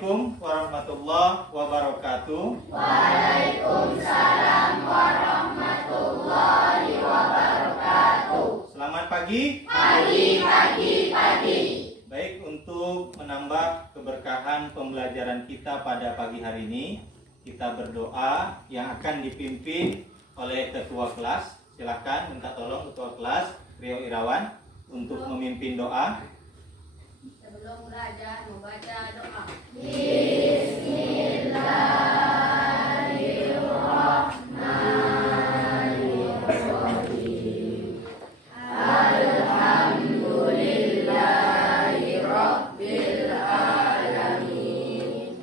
Assalamualaikum warahmatullahi wabarakatuh. Waalaikumsalam warahmatullahi wabarakatuh. Selamat pagi. Pagi. Baik, untuk menambah keberkahan pembelajaran kita pada pagi hari ini, kita berdoa yang akan dipimpin oleh ketua kelas. Silakan minta tolong ketua kelas Rio Irawan untuk memimpin doa. Sebelum belajar membaca doa. Bismillahirrahmanirrahim. Alhamdulillahirabbil alamin.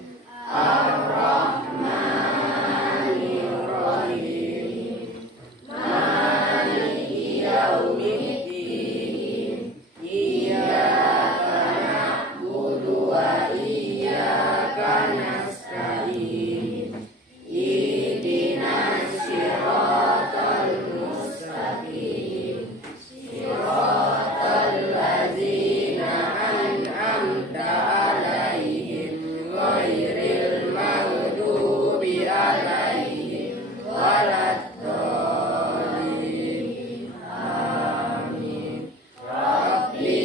Ar-Rahmanirrahim. Maliki yaumiddin. Iyyaka na'budu wa iyyaka nasta'in. Ihdinas siratal mustaqim. Siratal ladzina an'amta 'alaihim ghairil maghdubi 'alaihim waladdallin. Amin. Rabbi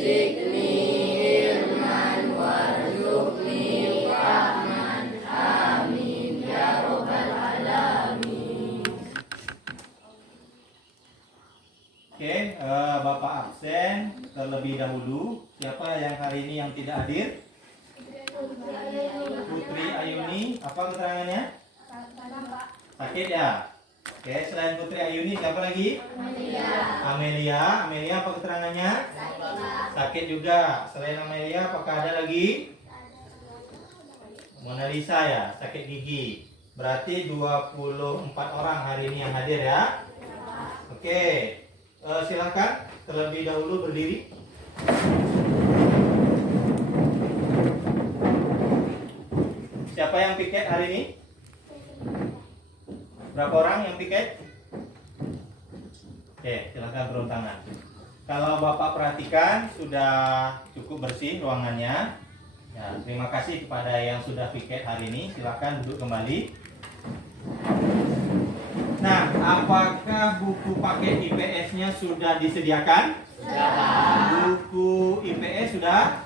zidni ilman warzuqni fahman. Amin ya rabbal alamin. Oke, Bapak absen terlebih dahulu. Siapa yang hari ini yang tidak hadir? Putri Ayuni. Apa keterangannya? Sakit ya? Oke, selain Putri Ayuni siapa lagi? Amelia. Amelia apa keterangannya? Sakit juga. Selain Amelia apakah ada lagi? Mona Lisa ya, sakit gigi. Berarti 24 orang hari ini yang hadir ya. Oke, silakan terlebih dahulu berdiri. Siapa yang piket hari ini? Berapa orang yang piket? Oke, silakan turun tangan. Kalau Bapak perhatikan sudah cukup bersih ruangannya. Ya, terima kasih kepada yang sudah piket hari ini. Silakan duduk kembali. Nah, apakah buku paket IPS-nya sudah disediakan? Buku IPS sudah?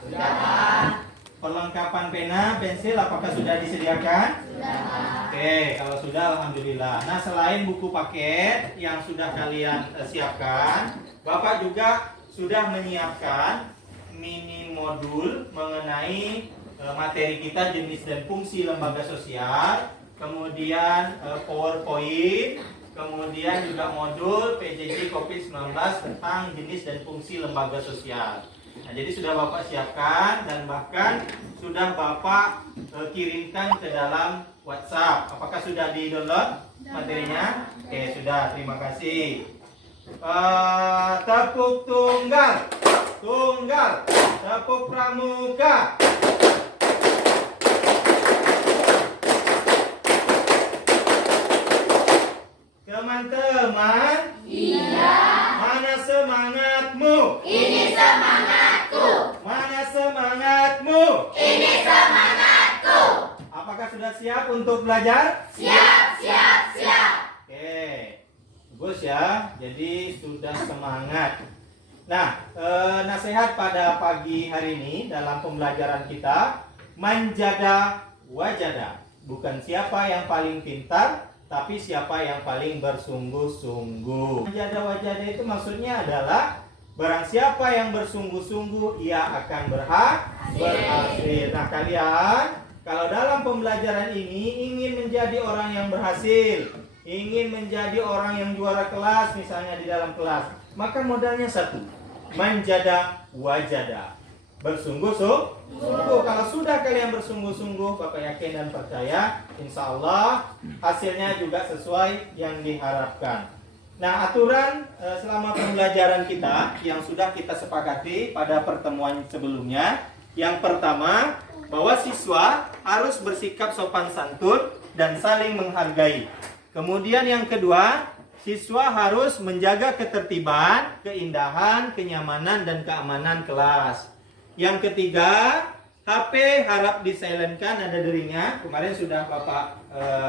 Perlengkapan pena, pensil apakah sudah disediakan? Oke, kalau sudah alhamdulillah. Nah, selain buku paket yang sudah kalian siapkan, Bapak juga sudah menyiapkan mini modul mengenai materi kita jenis dan fungsi lembaga sosial, kemudian PowerPoint, kemudian juga modul PJJ COVID-19 tentang jenis dan fungsi lembaga sosial. Nah, jadi sudah Bapak siapkan dan bahkan sudah Bapak kirimkan ke dalam WhatsApp. Apakah sudah di-download materinya? Oke, sudah. Terima kasih. Tepuk tunggal. Tepuk pramuka. Teman-teman, Iya, mana semangatmu? ini semangatku. Mana semangatmu? Ini semangatku. Apakah sudah siap untuk belajar? Siap. Oke, bagus ya. Jadi sudah semangat. Nah, nasihat pada pagi hari ini dalam pembelajaran kita, manjada wajada. Bukan siapa yang paling pintar, tapi siapa yang paling bersungguh-sungguh. Manjada wajada itu maksudnya adalah barang siapa yang bersungguh-sungguh, ia akan berhasil. Nah, kalian kalau dalam pembelajaran ini ingin menjadi orang yang berhasil, ingin menjadi orang yang juara kelas misalnya di dalam kelas, maka modalnya satu, manjada wajada, bersungguh-sungguh. Kalau sudah kalian bersungguh-sungguh, Bapak yakin dan percaya, insya Allah hasilnya juga sesuai yang diharapkan. Nah, aturan selama pembelajaran kita yang sudah kita sepakati pada pertemuan sebelumnya, yang pertama, bahwa siswa harus bersikap sopan santun dan saling menghargai. Kemudian yang kedua, siswa harus menjaga ketertiban, keindahan, kenyamanan, dan keamanan kelas. Yang ketiga, HP harap disilentkan, ada deringnya. Kemarin sudah Bapak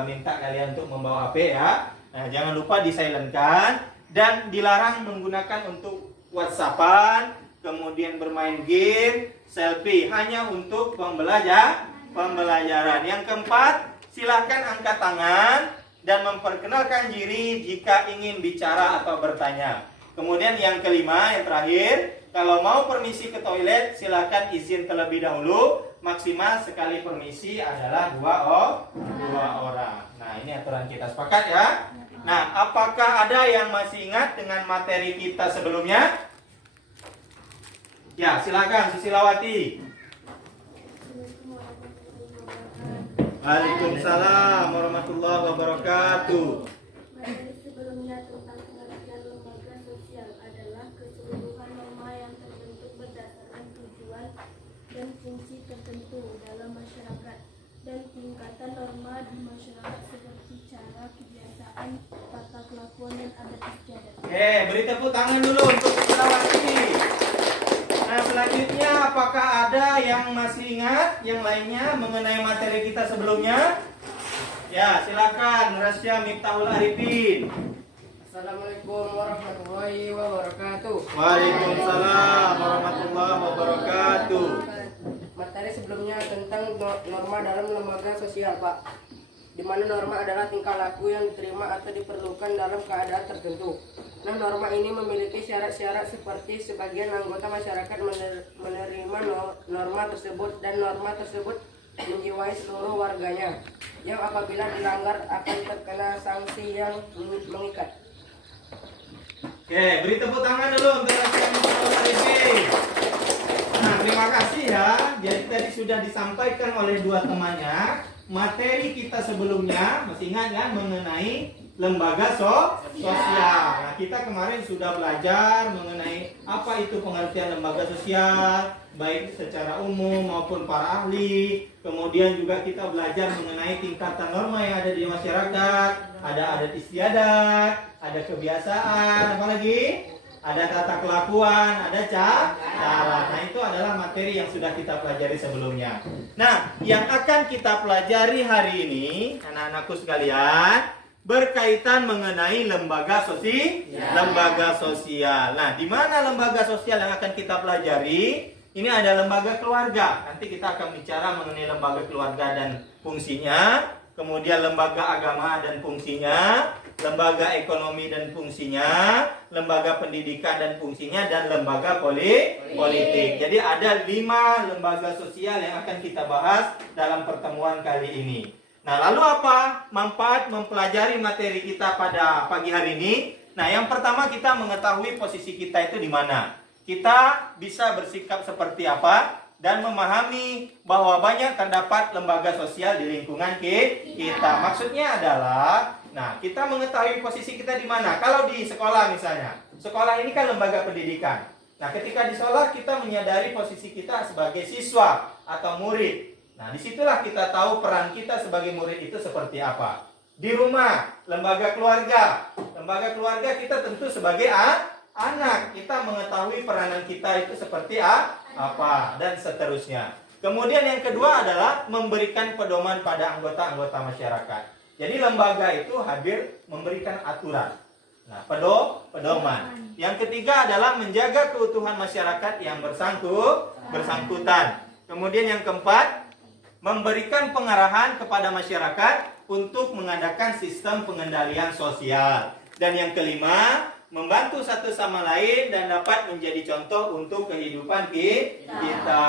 minta kalian untuk membawa HP ya. Nah, jangan lupa disilentkan dan dilarang menggunakan untuk WhatsAppan, kemudian bermain game, selfie, hanya untuk pembelajaran. Yang keempat, silahkan angkat tangan dan memperkenalkan diri jika ingin bicara atau bertanya. Kemudian yang kelima, yang terakhir, kalau mau permisi ke toilet, silakan izin terlebih dahulu. Maksimal sekali permisi adalah dua orang. Nah, ini aturan kita, sepakat ya. Nah, apakah ada yang masih ingat dengan materi kita sebelumnya? Ya, silakan Susilawati. Waalaikumsalam warahmatullahi wabarakatuh. Materi sebelumnya tentang pengertian lembaga sosial adalah keseluruhan norma yang terbentuk berdasarkan tujuan dan fungsi tertentu dalam masyarakat dan tingkatan norma di masyarakat seperti cara kebiasaan, tata kelakuan dan adat istiadat. Beri tepuk tangan dulu untuk Susilawati. Nah, selanjutnya apakah ada yang masih ingat yang lainnya mengenai materi kita sebelumnya? Ya, silakan Rasya Miftahul Arifin. Assalamualaikum warahmatullahi wabarakatuh. Waalaikumsalam warahmatullahi wabarakatuh. Materi sebelumnya tentang norma dalam lembaga sosial, Pak. Di mana norma adalah tingkah laku yang diterima atau diperlukan dalam keadaan tertentu. Nah, norma ini memiliki syarat-syarat seperti sebagian anggota masyarakat menerima norma tersebut dan norma tersebut menjiwai seluruh warganya, yang apabila dilanggar akan terkena sanksi yang mengikat. Beri tepuk tangan dulu untuk Rasya Miftahul Arifin. Nah, terima kasih ya. Jadi tadi sudah disampaikan oleh dua temannya materi kita sebelumnya, masih ingat kan, mengenai lembaga sosial. Nah, kita kemarin sudah belajar mengenai apa itu pengertian lembaga sosial, baik secara umum maupun para ahli. Kemudian juga kita belajar mengenai tingkatan norma yang ada di masyarakat, ada adat istiadat, ada kebiasaan, apalagi ada tata kelakuan, ada cara. Nah, itu adalah materi yang sudah kita pelajari sebelumnya. Nah, yang akan kita pelajari hari ini, anak-anakku sekalian, berkaitan mengenai lembaga sosial. Nah, di mana lembaga sosial yang akan kita pelajari? Ini ada lembaga keluarga. Nanti kita akan bicara mengenai lembaga keluarga dan fungsinya, kemudian lembaga agama dan fungsinya, lembaga ekonomi dan fungsinya, lembaga pendidikan dan fungsinya, dan lembaga politik. Jadi ada 5 lembaga sosial yang akan kita bahas dalam pertemuan kali ini. Nah, lalu apa manfaat mempelajari materi kita pada pagi hari ini? Nah, yang pertama kita mengetahui posisi kita itu di mana. Kita bisa bersikap seperti apa dan memahami bahwa banyak terdapat lembaga sosial di lingkungan kita. Maksudnya adalah, nah, kita mengetahui posisi kita di mana. Kalau di sekolah misalnya, sekolah ini kan lembaga pendidikan. Nah, ketika di sekolah kita menyadari posisi kita sebagai siswa atau murid. Nah, disitulah kita tahu peran kita sebagai murid itu seperti apa. Di rumah, lembaga keluarga. Lembaga keluarga kita tentu sebagai anak. Kita mengetahui peranan kita itu seperti apa, dan seterusnya. Kemudian yang kedua adalah memberikan pedoman pada anggota-anggota masyarakat. Jadi lembaga itu hadir memberikan aturan. Nah, pedoman. Yang ketiga adalah menjaga keutuhan masyarakat yang bersangkutan. Kemudian yang keempat, memberikan pengarahan kepada masyarakat untuk mengadakan sistem pengendalian sosial. Dan yang kelima, membantu satu sama lain dan dapat menjadi contoh untuk kehidupan kita.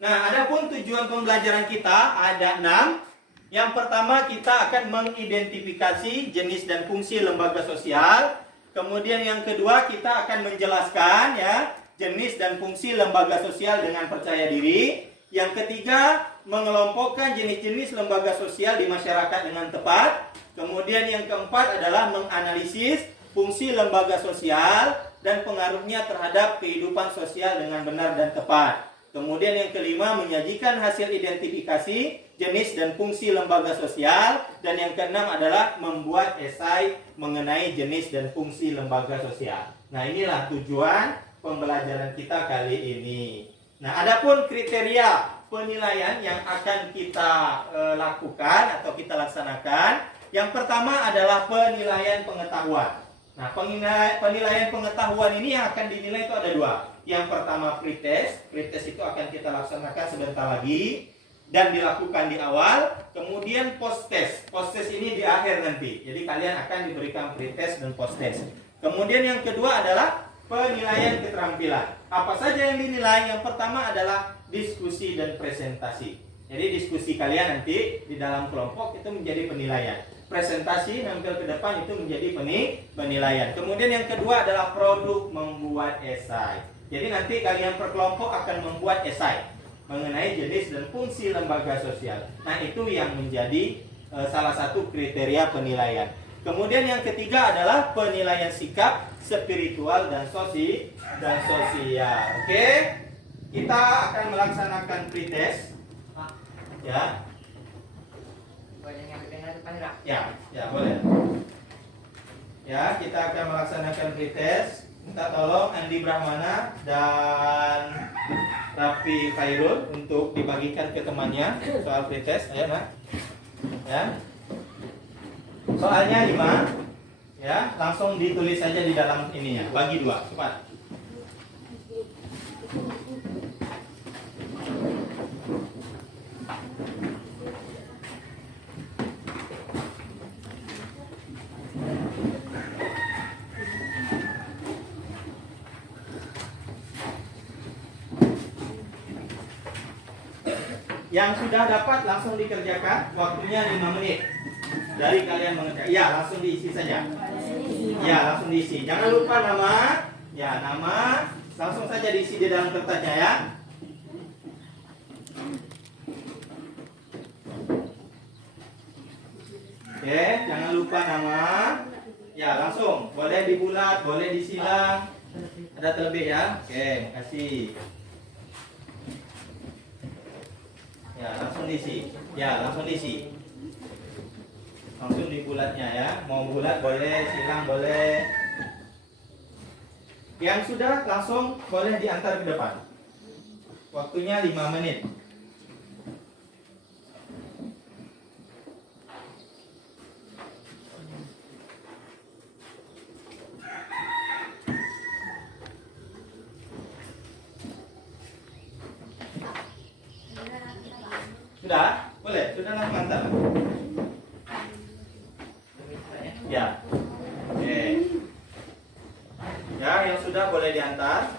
Nah, adapun tujuan pembelajaran kita ada 6. Yang pertama, kita akan mengidentifikasi jenis dan fungsi lembaga sosial. Kemudian yang kedua, kita akan menjelaskan ya jenis dan fungsi lembaga sosial dengan percaya diri. Yang ketiga, mengelompokkan jenis-jenis lembaga sosial di masyarakat dengan tepat. Kemudian yang keempat adalah menganalisis fungsi lembaga sosial dan pengaruhnya terhadap kehidupan sosial dengan benar dan tepat. Kemudian yang kelima, menyajikan hasil identifikasi jenis dan fungsi lembaga sosial. Dan yang keenam adalah membuat esai mengenai jenis dan fungsi lembaga sosial. Nah, inilah tujuan pembelajaran kita kali ini. Nah, adapun kriteria penilaian yang akan kita lakukan atau kita laksanakan. Yang pertama adalah penilaian pengetahuan. Nah, penilaian pengetahuan ini yang akan dinilai itu ada dua. Yang pertama pretest. Pretest itu akan kita laksanakan sebentar lagi dan dilakukan di awal. Kemudian post-test. Post-test ini di akhir nanti. Jadi kalian akan diberikan pretest dan post-test. Kemudian yang kedua adalah penilaian keterampilan. Apa saja yang dinilai? Yang pertama adalah diskusi dan presentasi. Jadi diskusi kalian nanti di dalam kelompok itu menjadi penilaian. Presentasi nampil ke depan itu menjadi penilaian. Kemudian yang kedua adalah produk membuat esai. Jadi nanti kalian per kelompok akan membuat esai mengenai jenis dan fungsi lembaga sosial. Nah, itu yang menjadi salah satu kriteria penilaian. Kemudian yang ketiga adalah penilaian sikap, spiritual dan sosial. Oke? Kita akan melaksanakan pretest. Ya. Ya, boleh. Ya, kita akan melaksanakan pretest. Minta tolong Andi Brahmana dan Raffi Khairul untuk dibagikan ke temannya soal pretest. Ayo, Nak. Ya. Soalnya 5. Ya, langsung ditulis saja di dalam ininya. Bagi 2, cepat. Yang sudah dapat langsung dikerjakan, waktunya 5 menit. Dari kalian mengerjakan. Ya, langsung diisi saja. Ya, langsung diisi. Jangan lupa nama. Ya, nama langsung saja diisi di dalam kertasnya ya. Oke, jangan lupa nama. Ya, langsung. Boleh dibulat, boleh disilang. Ada terlebih ya. Oke, makasih. Ya, langsung diisi. Ya, langsung diisi. Langsung di bulatnya ya. Mau bulat boleh, silang boleh. Yang sudah langsung boleh diantar ke depan. Waktunya 5 menit. Sudah? Boleh? Sudah langsung antar? Ya. Oke. Ya, yang sudah boleh diantar.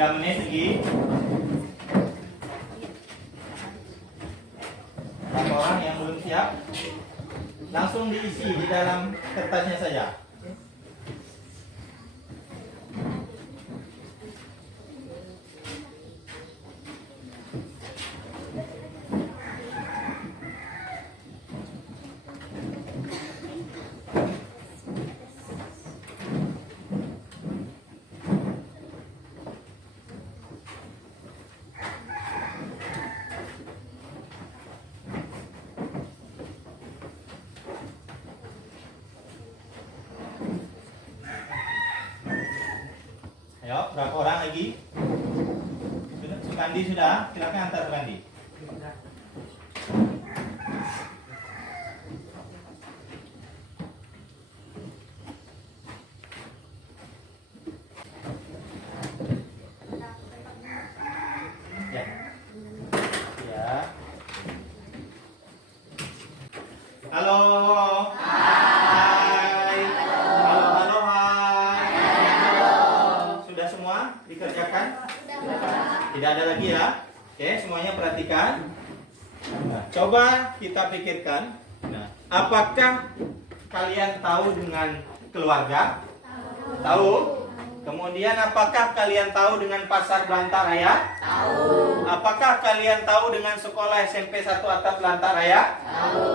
Menit lagi. Berapa orang yang belum siap? Langsung diisi di dalam kertasnya saja. Ayo, berapa orang lagi? Sukandi sudah? Silakan antar Sukandi. Ya. Ya. Halo. Dikerjakan? Tidak ada lagi ya. Oke, semuanya perhatikan. Nah, coba kita pikirkan. Nah, apakah kalian tahu dengan keluarga? Tahu. Kemudian apakah kalian tahu dengan pasar Blantaraya? Tahu. Apakah kalian tahu dengan sekolah SMP 1 Atap Blantaraya? Tahu.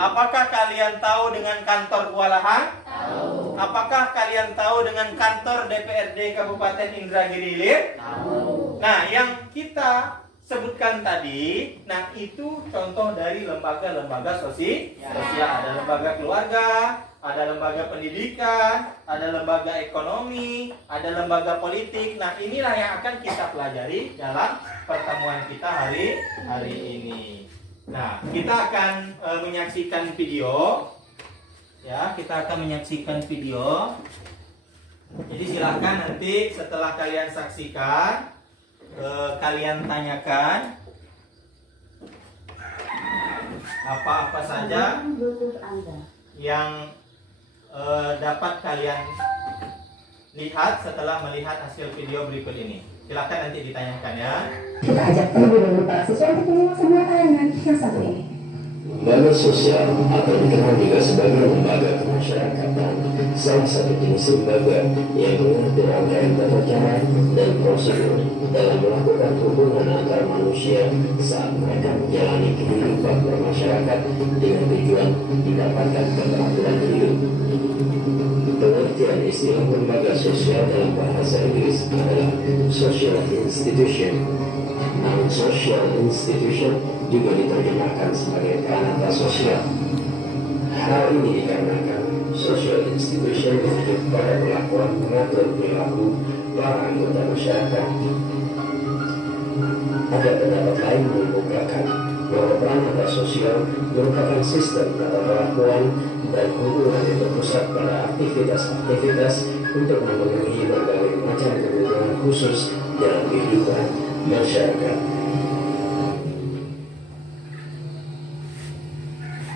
Apakah kalian tahu dengan kantor Bualahan? Tahu. Apakah kalian tahu dengan kantor DPRD Kabupaten Indragiri Hilir? Tahu. Nah, yang kita sebutkan tadi, nah itu contoh dari lembaga-lembaga sosial. Ada lembaga keluarga, ada lembaga pendidikan, ada lembaga ekonomi, ada lembaga politik. Nah, inilah yang akan kita pelajari dalam pertemuan kita hari ini. Nah, kita akan menyaksikan video. Ya, kita akan menyaksikan video. Jadi silahkan nanti setelah kalian saksikan, kalian tanyakan apa-apa saja yang dapat kalian lihat setelah melihat hasil video berikut ini. Silahkan nanti ditanyakan ya. Kita ajak terlebih dahulu para siswa untuk menyimak sebuah tayangan yang satu ini. Lembaga sosial atau dikenal juga sebagai lembaga kemasyarakatan, salah satu jenis lembaga yang mengatur rangkaian tata cara dan prosedur dalam melakukan hubungan antar manusia saat mereka menjalani kehidupan bermasyarakat dengan tujuan mendapatkan keterampilan hidup. Pengertian istilah lembaga sosial dalam bahasa Inggris adalah social institution. Namun social institution juga diterjemahkan sebagai pranata sosial. Hal ini dikarenakan social institution merujuk pada perlakuan mengatur perilaku para anggota masyarakat. Ada pendapat lain mengemukakan bahwa pranata sosial merupakan sistem tata perlakuan dan hubungan yang berpusat pada aktivitas-aktivitas untuk memenuhi berbagai macam kebutuhan khusus dalam kehidupan masyarakat.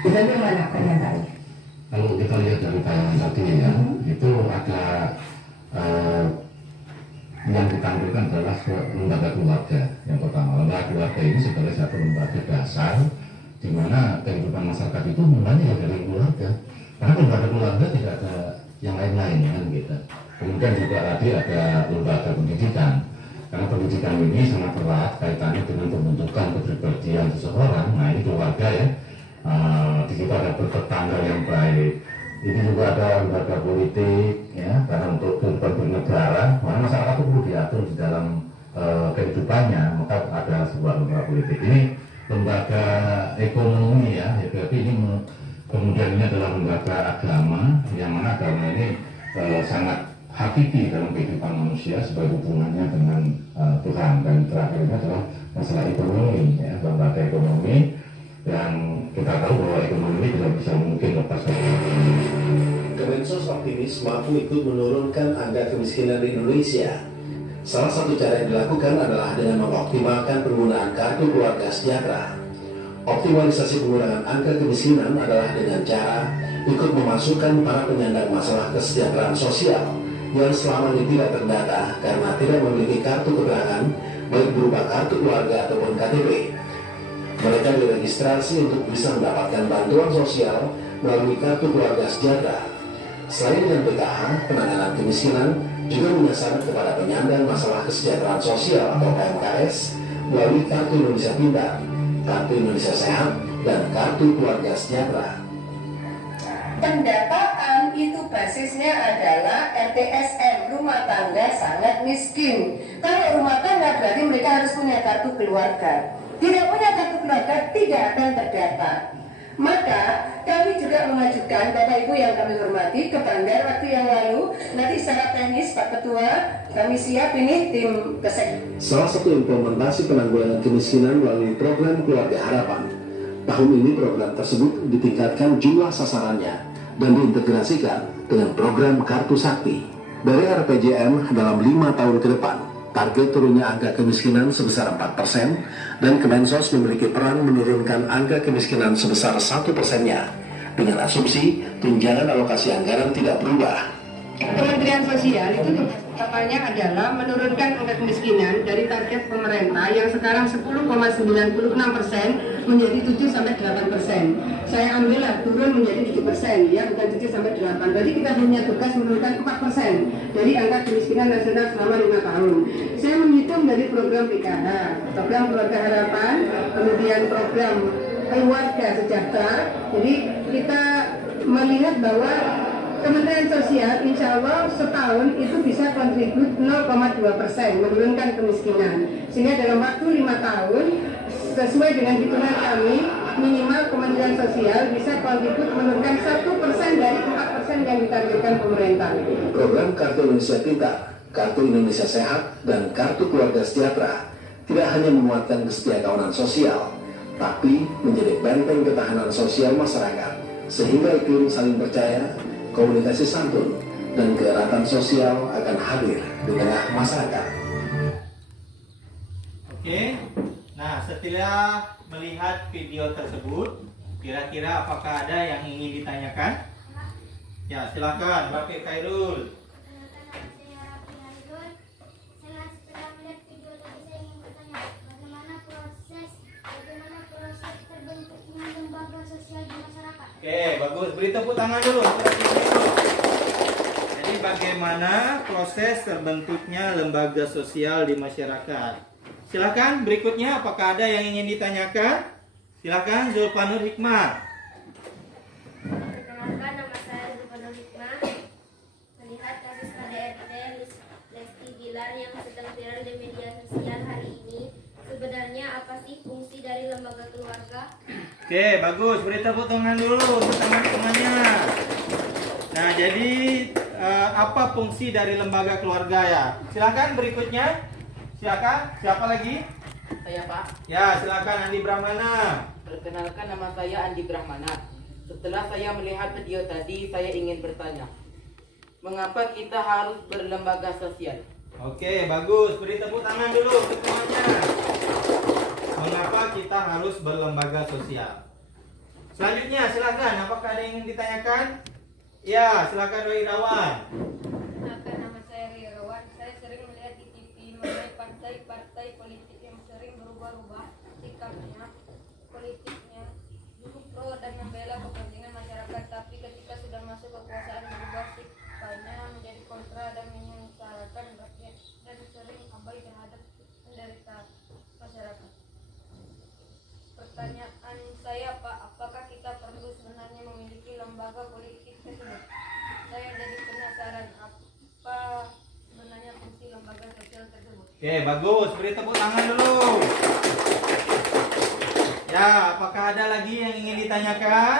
Bagaimana pernyataannya? Kalau kita lihat dari tayangan tadi ya, itu ada yang ditampilkan adalah lembaga keluarga. Yang pertama, lembaga keluarga ini sebagai satu lembaga dasar di mana kehidupan masyarakat itu mulanya dari keluarga. Karena lembaga keluarga tidak ada yang lain-lain kan gitu. Kemudian juga tadi ada lembaga pendidikan. Karena pendidikan ini sangat erat kaitannya dengan pembentukan kepribadian seseorang. Nah, ini keluarga ya. Di kita ada bertetangga yang baik. Ini juga ada lembaga politik ya, karena untuk kehidupan bernegara, mana masyarakat itu perlu diatur di dalam kehidupannya, maka ada sebuah lembaga politik. Ini lembaga ekonomi ya, berarti ini kemudian ini adalah lembaga agama, yang mana agama ini sangat hakiki dalam kehidupan manusia sebagai hubungannya dengan Tuhan. Dan terakhir ini adalah masalah ekonomi ya, lembaga ekonomi. Dan kita tahu bahwa ekonomi ini tidak bisa mungkin lepas dari Kemensos optimis mampu ikut menurunkan angka kemiskinan di Indonesia. Salah satu cara yang dilakukan adalah dengan mengoptimalkan penggunaan kartu keluarga sejahtera. Optimalisasi penggunaan angka kemiskinan adalah dengan cara ikut memasukkan para penyandang masalah kesejahteraan sosial yang selama ini tidak terdata karena tidak memiliki kartu keterangan baik berupa kartu keluarga ataupun KTP. Mereka diregistrasi untuk bisa mendapatkan bantuan sosial melalui kartu keluarga sejahtera. Selain dengan PKH, penanganan kemiskinan juga menyasar kepada penyandang masalah kesejahteraan sosial atau PMKS melalui Kartu Indonesia Pintar, Kartu Indonesia Sehat, dan Kartu Keluarga Sejahtera. Pendataan itu basisnya adalah RTSM, rumah tangga sangat miskin. Kalau rumah tangga berarti mereka harus punya kartu keluarga. Tidak punya kartu keluarga tidak akan terdata. Maka kami juga mengajukan Bapak Ibu yang kami hormati ke Bandar waktu yang lalu. Nanti secara teknis Pak Ketua kami siap ini tim kesek. Salah satu implementasi penanggulangan kemiskinan melalui program Keluarga Harapan. Tahun ini program tersebut ditingkatkan jumlah sasarannya dan diintegrasikan dengan program Kartu Sakti. Dari RPJM dalam 5 tahun ke depan, target turunnya angka kemiskinan sebesar 4% dan Kemensos memiliki peran menurunkan angka kemiskinan sebesar 1%-nya dengan asumsi tunjangan alokasi anggaran tidak berubah. Kementerian Sosial itu tujuannya adalah menurunkan angka kemiskinan dari target pemerintah yang sekarang 10,96% menjadi 7-8%. Saya ambillah turun menjadi 7%, ya, bukan 7-8. Berarti kita punya tugas menurunkan 4% dari angka kemiskinan nasional selama 5 tahun. Saya menghitung dari program PKH, program Keluarga Harapan, kemudian program Keluarga Sejahtera. Jadi kita melihat bahwa Kementerian Sosial insya Allah setahun itu bisa kontribut 0,2% menurunkan kemiskinan. Sehingga dalam waktu 5 tahun sesuai dengan hitungan kami minimal Kementerian Sosial bisa kontribut menurunkan 1% dari 4% yang ditargetkan pemerintah. Program Kartu Indonesia Pintar, Kartu Indonesia Sehat, dan Kartu Keluarga Sejahtera tidak hanya menguatkan kesetiakawanan sosial, tapi menjadi benteng ketahanan sosial masyarakat, sehingga iklim saling percaya, komunikasi santun, dan keeratan sosial akan hadir di tengah masyarakat. Oke, nah setelah melihat video tersebut, kira-kira apakah ada yang ingin ditanyakan? Ya, silakan, Bapak Khairul. Setelah melihat video tadi saya ingin bertanya, bagaimana proses terbentuknya lembaga sosial di masyarakat? Oke, bagus. Beri tepuk tangan dulu. Jadi bagaimana proses terbentuknya lembaga sosial di masyarakat? Silakan berikutnya, apakah ada yang ingin ditanyakan? Silakan Zulfanur Hikmah. Perkenalkan, nama saya Zulfanur Hikmah. Melihat kasus KDRT Lesti Bilar yang sedang viral di media sosial hari ini, sebenarnya apa sih fungsi dari lembaga keluarga? Oke, bagus. Beri tepuk tangan dulu untuk teman-temannya. Nah, jadi apa fungsi dari lembaga keluarga ya? Silakan berikutnya. Silakan. Siapa lagi? Saya Pak. Ya, silakan Andi Brahmana. Perkenalkan, nama saya Andi Brahmana. Setelah saya melihat video tadi, saya ingin bertanya, mengapa kita harus berlembaga sosial? Oke, bagus. Beri tepuk tangan dulu untuk semuanya. Mengapa kita harus berlembaga sosial? Selanjutnya, silakan. Apakah ada yang ingin ditanyakan? Ya, silakan Roy Irawan. Perkenalkan, nama saya Irawan. Saya sering melihat di TV mengenai partai-partai politik yang sering berubah-ubah sikapnya, politiknya, dulu pro dan membela kepentingan masyarakat, tapi ketika sudah masuk kekuasaan berubah sikapnya menjadi kontra dan menyengsarakan rakyat dan sering abai terhadap penderitaan masyarakat. Pertanyaan saya, Pak, apakah kita perlu sebenarnya memiliki lembaga politik tersebut? Saya jadi penasaran apa sebenarnya fungsi lembaga sosial tersebut. Oke, bagus. Beri tepuk tangan dulu. Ya, apakah ada lagi yang ingin ditanyakan?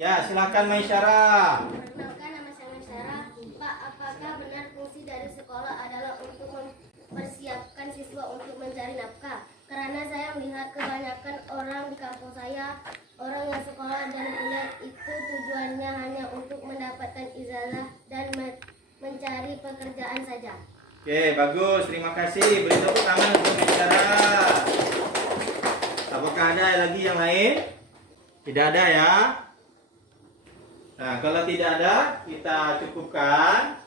Ya, silakan Maisyara. Perkenalkan, nama saya Masyara. Pak, apakah benar fungsi dari sekolah adalah untuk mempersiapkan siswa untuk mencari nafkah? Karena saya melihat kebanyakan orang di kampung saya, orang yang sekolah dan kuliah itu tujuannya hanya untuk mendapatkan ijazah dan mencari pekerjaan saja. Oke, bagus. Terima kasih. Beri tepuk tangan untuk Maisyara. Apakah ada lagi yang lain? Tidak ada ya? Nah, kalau tidak ada, kita cukupkan.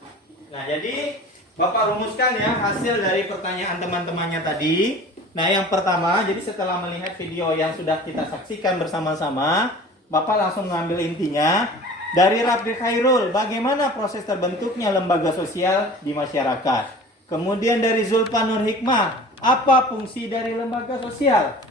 Nah, jadi Bapak rumuskan ya hasil dari pertanyaan teman-temannya tadi. Nah, yang pertama, jadi setelah melihat video yang sudah kita saksikan bersama-sama, Bapak langsung mengambil intinya. Dari Rabbi Khairul, bagaimana proses terbentuknya lembaga sosial di masyarakat. Kemudian dari Zulfanur Hikmah, apa fungsi dari lembaga sosial?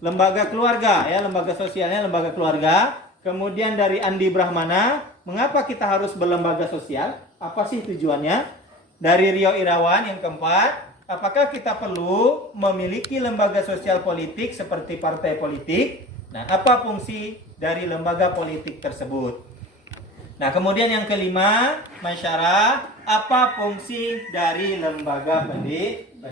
Lembaga keluarga, ya, lembaga sosialnya lembaga keluarga. Kemudian dari Andi Brahmana, mengapa kita harus berlembaga sosial? Apa sih tujuannya? Dari Rio Irawan yang keempat, apakah kita perlu memiliki lembaga sosial politik seperti partai politik? Nah, apa fungsi dari lembaga politik tersebut? Nah, kemudian yang kelima, masyarakat, apa fungsi dari lembaga pendidikan?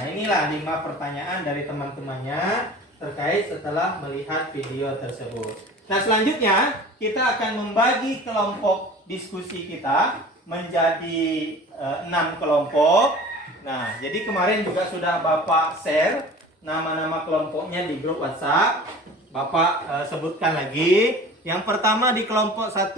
Nah, inilah 5 pertanyaan dari teman-temannya terkait setelah melihat video tersebut. Nah, selanjutnya kita akan membagi kelompok diskusi kita menjadi 6 kelompok. Nah, jadi kemarin juga sudah Bapak share nama-nama kelompoknya di grup WhatsApp. Bapak sebutkan lagi. Yang pertama di kelompok 1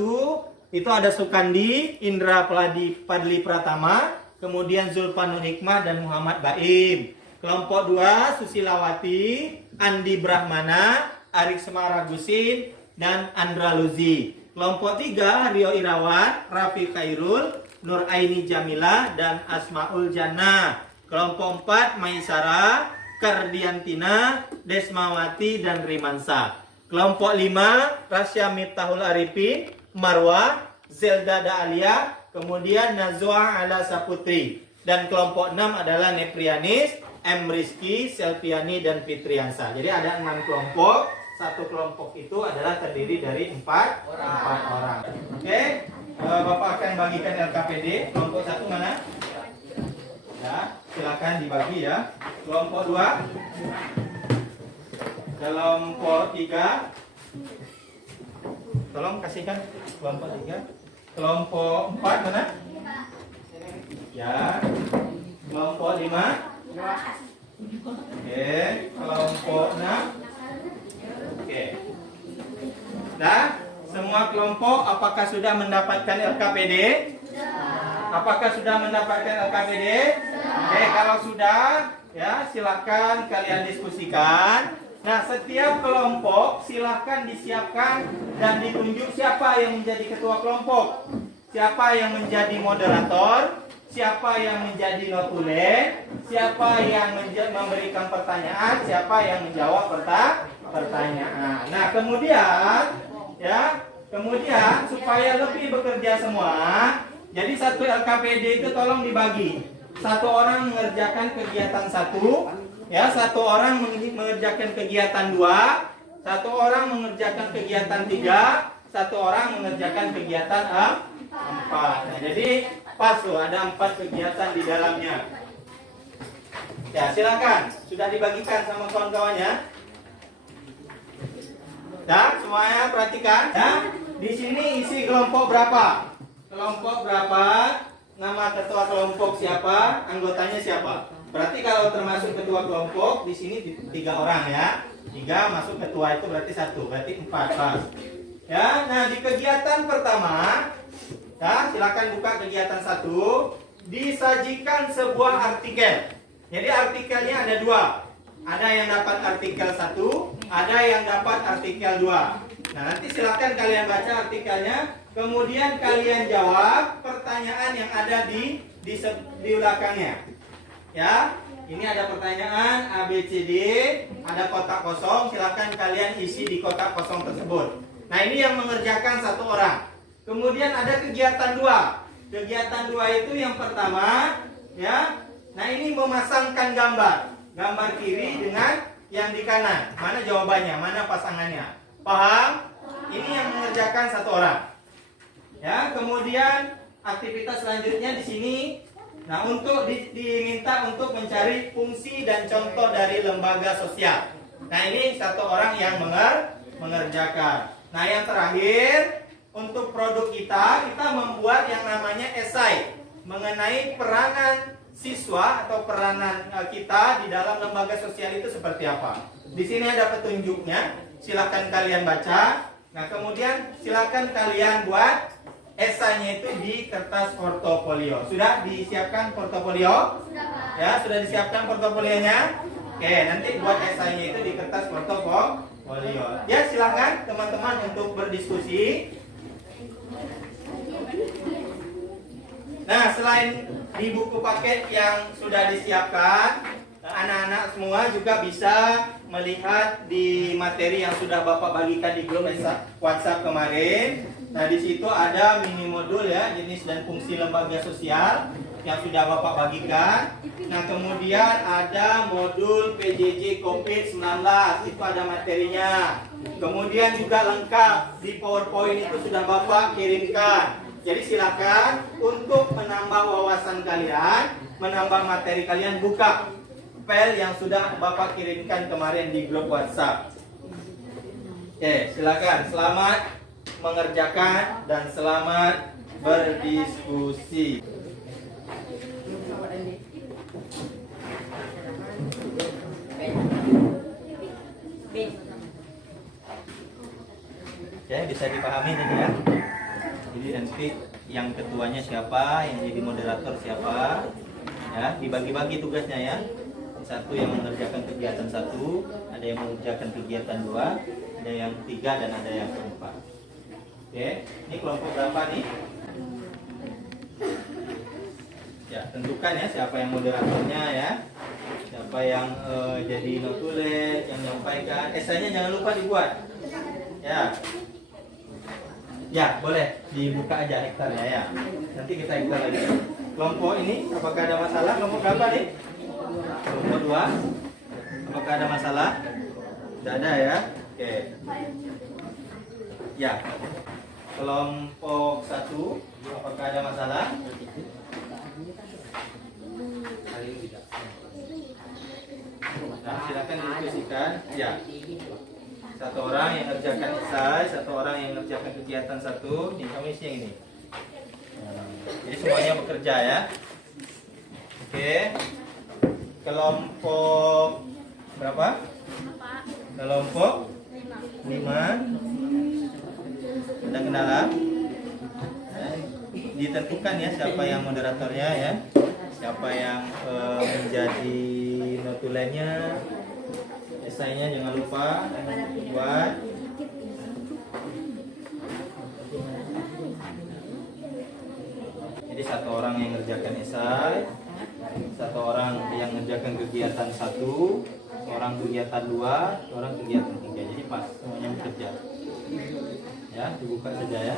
itu ada Sukandi, Indra Padli Pratama, kemudian Zulfanur Hikmah dan Muhammad Baim. Kelompok 2 Susilawati, Andi Brahmana, Arik Semaragusin, dan Andra Luzi. Kelompok 3 Rio Irawan, Rafi Khairul, Nur Aini Jamila, dan Asmaul Jannah. Kelompok 4 Maisara, Kardiantina, Desmawati, dan Rimansa. Kelompok 5 Rasya Miftahul Arifin, Marwah, Zelda Daalia, kemudian Nazwa Ala Saputri. Dan kelompok 6 adalah Neprianis, M. Rizky, Selviani, dan Fitriansa. Jadi ada 6 kelompok. Satu kelompok itu adalah terdiri dari 4 orang. Oke, Bapak akan bagikan LKPD. Kelompok 1 mana? Ya, silakan dibagi ya. Kelompok 2, kelompok 3. Tolong kasihkan kelompok 3. Kelompok 4 mana? Ya. Kelompok 5. Oke, kelompok 6. Oke. Nah, semua kelompok apakah sudah mendapatkan LKPD? Apakah sudah mendapatkan LKPD? Oke, kalau sudah, ya silakan kalian diskusikan. Nah, setiap kelompok silakan disiapkan dan ditunjuk siapa yang menjadi ketua kelompok, siapa yang menjadi moderator, siapa yang menjadi notulen, siapa yang memberikan pertanyaan, siapa yang menjawab pertanyaan. Nah, kemudian supaya lebih bekerja semua, jadi satu LKPD itu tolong dibagi. Satu orang mengerjakan kegiatan 1, ya, satu orang mengerjakan kegiatan 2, satu orang mengerjakan kegiatan 3, satu orang mengerjakan kegiatan 4. Nah, jadi pas loh, ada 4 kegiatan di dalamnya. Ya, silakan. Sudah dibagikan sama kawan-kawannya? Ya, semuanya perhatikan. Ya, di sini isi kelompok berapa? Kelompok berapa? Nama ketua kelompok siapa? Anggotanya siapa? Berarti kalau termasuk ketua kelompok di sini 3 orang ya. 3 masuk ketua itu berarti 1, berarti 4 pas. Ya, nah di kegiatan pertama, ya, silakan buka kegiatan 1. Disajikan sebuah artikel. Jadi artikelnya ada 2. Ada yang dapat artikel 1, ada yang dapat artikel 2. Nah, nanti silakan kalian baca artikelnya, kemudian kalian jawab pertanyaan yang ada di belakangnya. Ya, ini ada pertanyaan A, B, C, D, ada kotak kosong, silakan kalian isi di kotak kosong tersebut. Nah, ini yang mengerjakan 1 orang. Kemudian ada kegiatan 2. Kegiatan 2 itu yang pertama, ya. Nah, ini memasangkan gambar kiri dengan yang di kanan. Mana jawabannya, mana pasangannya? Paham? Ini yang mengerjakan 1 orang. Ya, kemudian aktivitas selanjutnya di sini. Nah, untuk diminta untuk mencari fungsi dan contoh dari lembaga sosial. Nah, ini 1 orang yang mengerjakan. Nah, yang terakhir, untuk produk kita membuat yang namanya esai mengenai peranan siswa atau peranan kita di dalam lembaga sosial itu seperti apa. Di sini ada petunjuknya, silakan kalian baca. Nah, kemudian silakan kalian buat esainya itu di kertas portofolio. Sudah disiapkan portofolio? Ya, sudah disiapkan portofolionya? Oke, nanti buat esainya itu di kertas portofolio. Ya, silakan teman-teman untuk berdiskusi. Nah, selain di buku paket yang sudah disiapkan, anak-anak semua juga bisa melihat di materi yang sudah Bapak bagikan di grup WhatsApp kemarin. Nah, di situ ada mini modul ya, jenis dan fungsi lembaga sosial yang sudah Bapak bagikan. Nah, kemudian ada modul PJJ COVID-19, itu ada materinya. Kemudian juga lengkap di PowerPoint itu sudah Bapak kirimkan. Jadi silakan untuk menambah wawasan kalian, menambah materi kalian, buka file yang sudah Bapak kirimkan kemarin di grup WhatsApp. Oke, silakan. Selamat mengerjakan dan selamat berdiskusi. Oke, bisa dipahami ini ya. Jadi nanti yang ketuanya siapa, yang jadi moderator siapa, ya dibagi-bagi tugasnya ya. Satu yang mengerjakan kegiatan satu, ada yang mengerjakan kegiatan dua, ada yang tiga dan ada yang keempat. Oke, ini kelompok berapa nih? Ya tentukan ya siapa yang moderatornya ya, siapa yang jadi notulen, yang menyampaikan. Esainya jangan lupa dibuat. Ya. Ya, boleh dibuka aja hektarnya ya. Nanti kita hektar lagi. Kelompok ini apakah ada masalah? Kelompok berapa nih? Kelompok 2. Apakah ada masalah? Tidak ada ya. Oke. Ya. Kelompok 1, apakah ada masalah? Nah, silakan didiskusikan. Ya. Satu orang yang ngerjakan esai, satu orang yang ngerjakan kegiatan satu. Nih, kamu isi yang ini. Jadi semuanya bekerja ya. Oke. Kelompok berapa? Kelompok 5. Ada kendala? Ditentukan ya siapa yang moderatornya ya. Siapa yang menjadi notulennya. Esainya jangan lupa buat. Jadi satu orang yang mengerjakan esai, satu orang yang mengerjakan kegiatan satu, orang kegiatan dua, orang kegiatan tiga. Jadi pas semuanya bekerja. Ya, dibuka saja ya.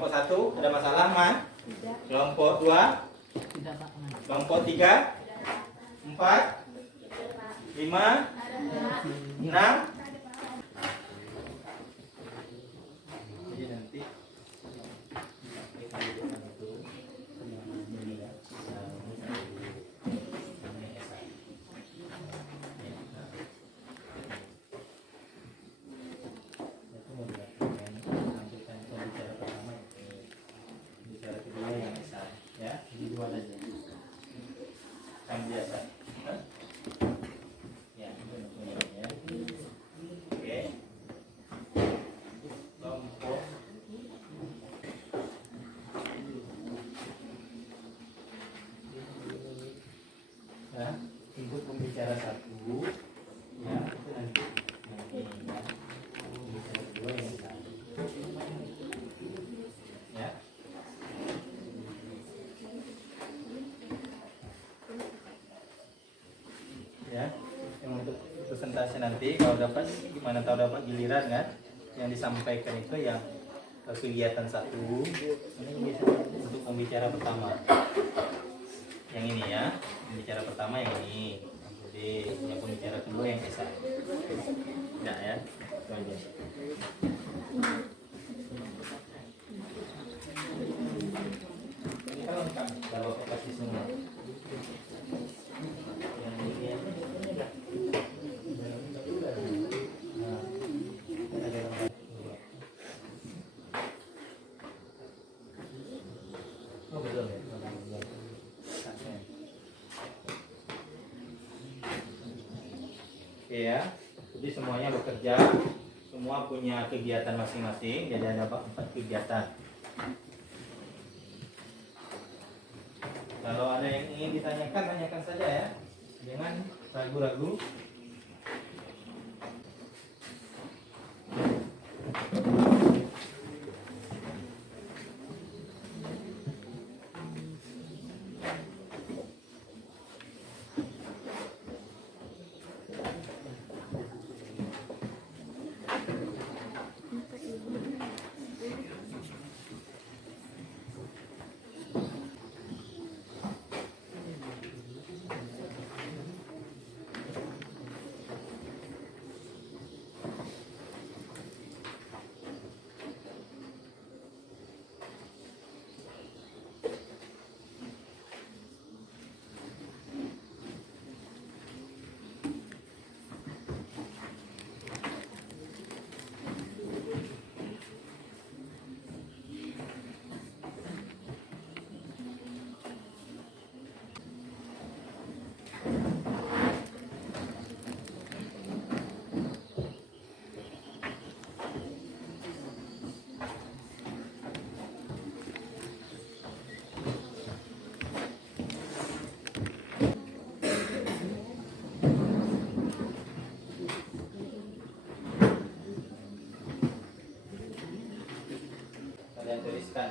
Kelompok 1 ada masalah, Man? Tidak. Kelompok 2? Tidak, Pak. Kelompok 3? 4? 5? 6? Jadi nanti biasa. Ya, ya. Oke. Kelompok ya, ibu pembicara satu ya, itu nanti pembicara kedua yang satu ya. Ya, yang untuk presentasi nanti kalau dapat gimana, tahu dapat giliran kan yang disampaikan itu yang kegiatan satu ini untuk pembicara pertama yang ini ya, pembicara pertama yang ini, jadi yang pembicara kedua yang esai enggak ya, itu aja. Ini kan lengkap kalau kasih semua. Oke ya, jadi semuanya bekerja, semua punya kegiatan masing-masing, jadi ada 4 kegiatan. Kalau ada yang ingin ditanyakan, tanyakan saja ya, jangan ragu-ragu.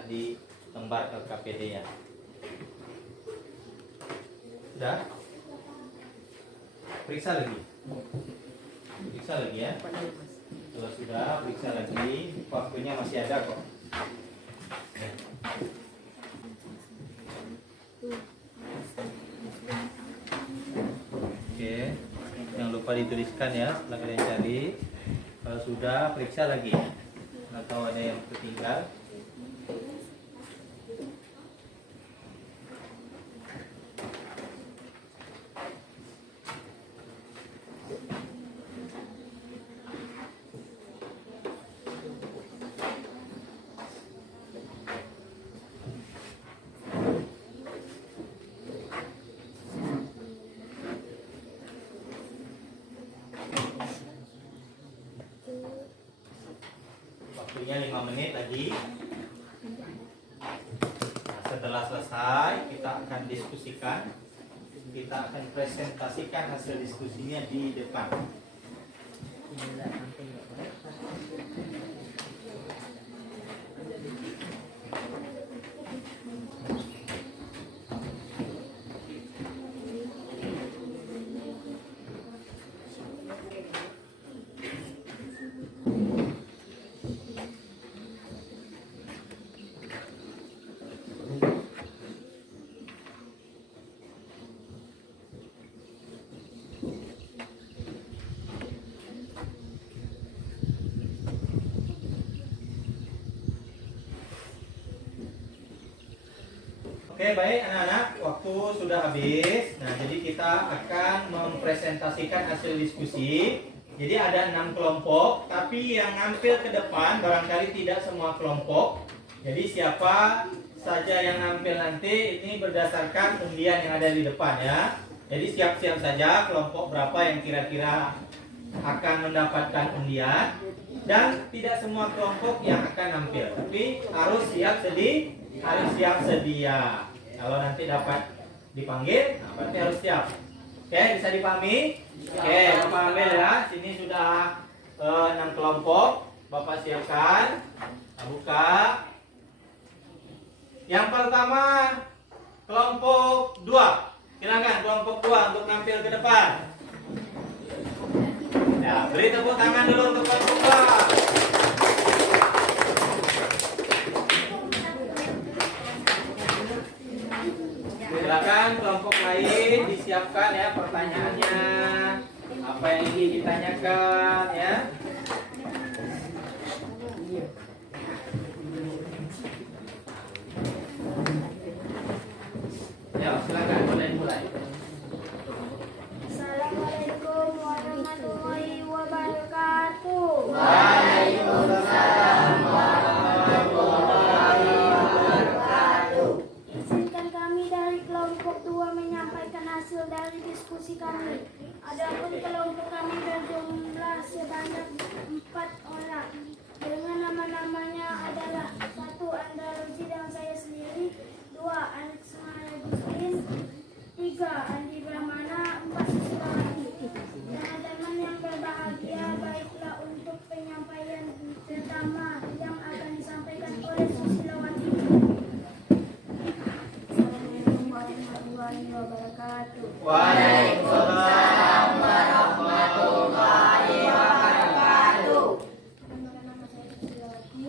di lembar LKPD-nya. Sudah? Periksa lagi. Periksa lagi ya. Kalau sudah, periksa lagi. Waktunya masih ada kok. Oke, jangan lupa dituliskan ya setelah kalian cari. Kalau sudah, periksa lagi. Atau ada yang ketinggal. Waktunya 5 menit lagi. Nah, setelah selesai kita akan diskusikan. Kita akan presentasikan hasil diskusinya di depan. Oke, baik anak-anak, waktu sudah habis. Nah, jadi kita akan mempresentasikan hasil diskusi. Jadi ada 6 kelompok, tapi yang nampil ke depan barangkali tidak semua kelompok. Jadi siapa saja yang nampil nanti ini berdasarkan undian yang ada di depan ya. Jadi siap-siap saja kelompok berapa yang kira-kira akan mendapatkan undian. Dan tidak semua kelompok yang akan nampil, tapi harus siap sedia. Kalau nanti dapat dipanggil, nah berarti harus siap. Oke, bisa dipahami? Oke, Bapak ambil ya. Sini sudah 6 kelompok. Bapak siapkan. Kita buka. Yang pertama, kelompok 2. Silakan kelompok 2 untuk nampil ke depan. Ya, beri tepuk tangan dulu untuk kelompok 2. Silakan kelompok lain disiapkan ya pertanyaannya. Apa yang ingin ditanyakan ya? Ya, silakan boleh mulai. Assalamualaikum warahmatullahi wabarakatuh. Waalaikumsalam warahmatullahi wabarakatuh. Izinkan kami dari kelompok 2 menyampaikan hasil dari diskusi kami. Adapun kelompok kami berjumlah sebanyak 4 orang. Dengan nama-namanya adalah 1. Andalusi dan saya sendiri, 2. Alex Agustin, 3. Andi Brahmana, 4. Susilawati. Teman-teman yang berbahagia, baiklah untuk penyampaian pertama yang akan disampaikan oleh Susilawati. Assalamualaikum warahmatullahi wabarakatuh. Waalaikumsalam warahmatullahi wabarakatuh. Nama saya Susilawati.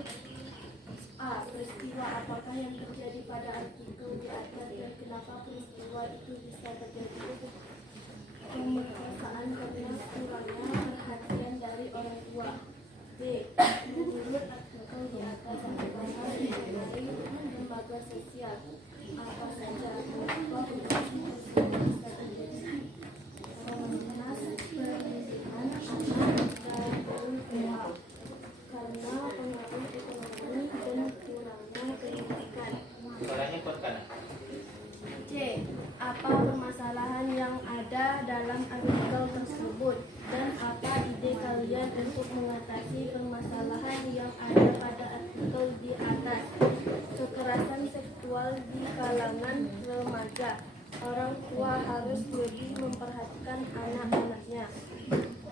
A. Peristiwa apakah yang terjadi pada artikel di atas dan kenapa peristiwa itu bisa terjadi? Pemerkosaan karena kurangnya perhatian dari orang tua. B. Menurut artikel di atas apakah mengenai lembaga sosial apa saja mengapa peristiwa bisa terjadi? Komnas Perlindungan Anak dan PA karena pengaruh ekonomi dan kurangnya pendidikan. Suaranya kuat kan? C. Apa permasalahan yang ada dalam artikel tersebut dan apa ide kalian untuk mengatasi permasalahan yang ada pada artikel di atas? Kekerasan seksual di kalangan remaja. Orang tua harus lebih memperhatikan anak-anaknya.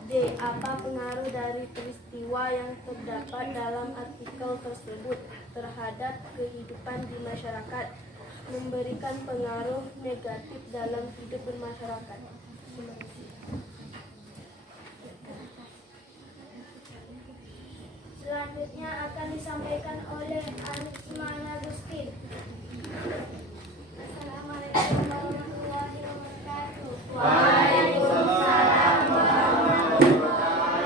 D. Apa pengaruh dari peristiwa peristiwa yang terdapat dalam artikel tersebut terhadap kehidupan di masyarakat, memberikan pengaruh negatif dalam hidup bermasyarakat. Terima kasih. Selanjutnya akan disampaikan oleh Anisman Agustin. Assalamualaikum warahmatullahi wabarakatuh. Waalaikumsalam warahmatullahi wabarakatuh.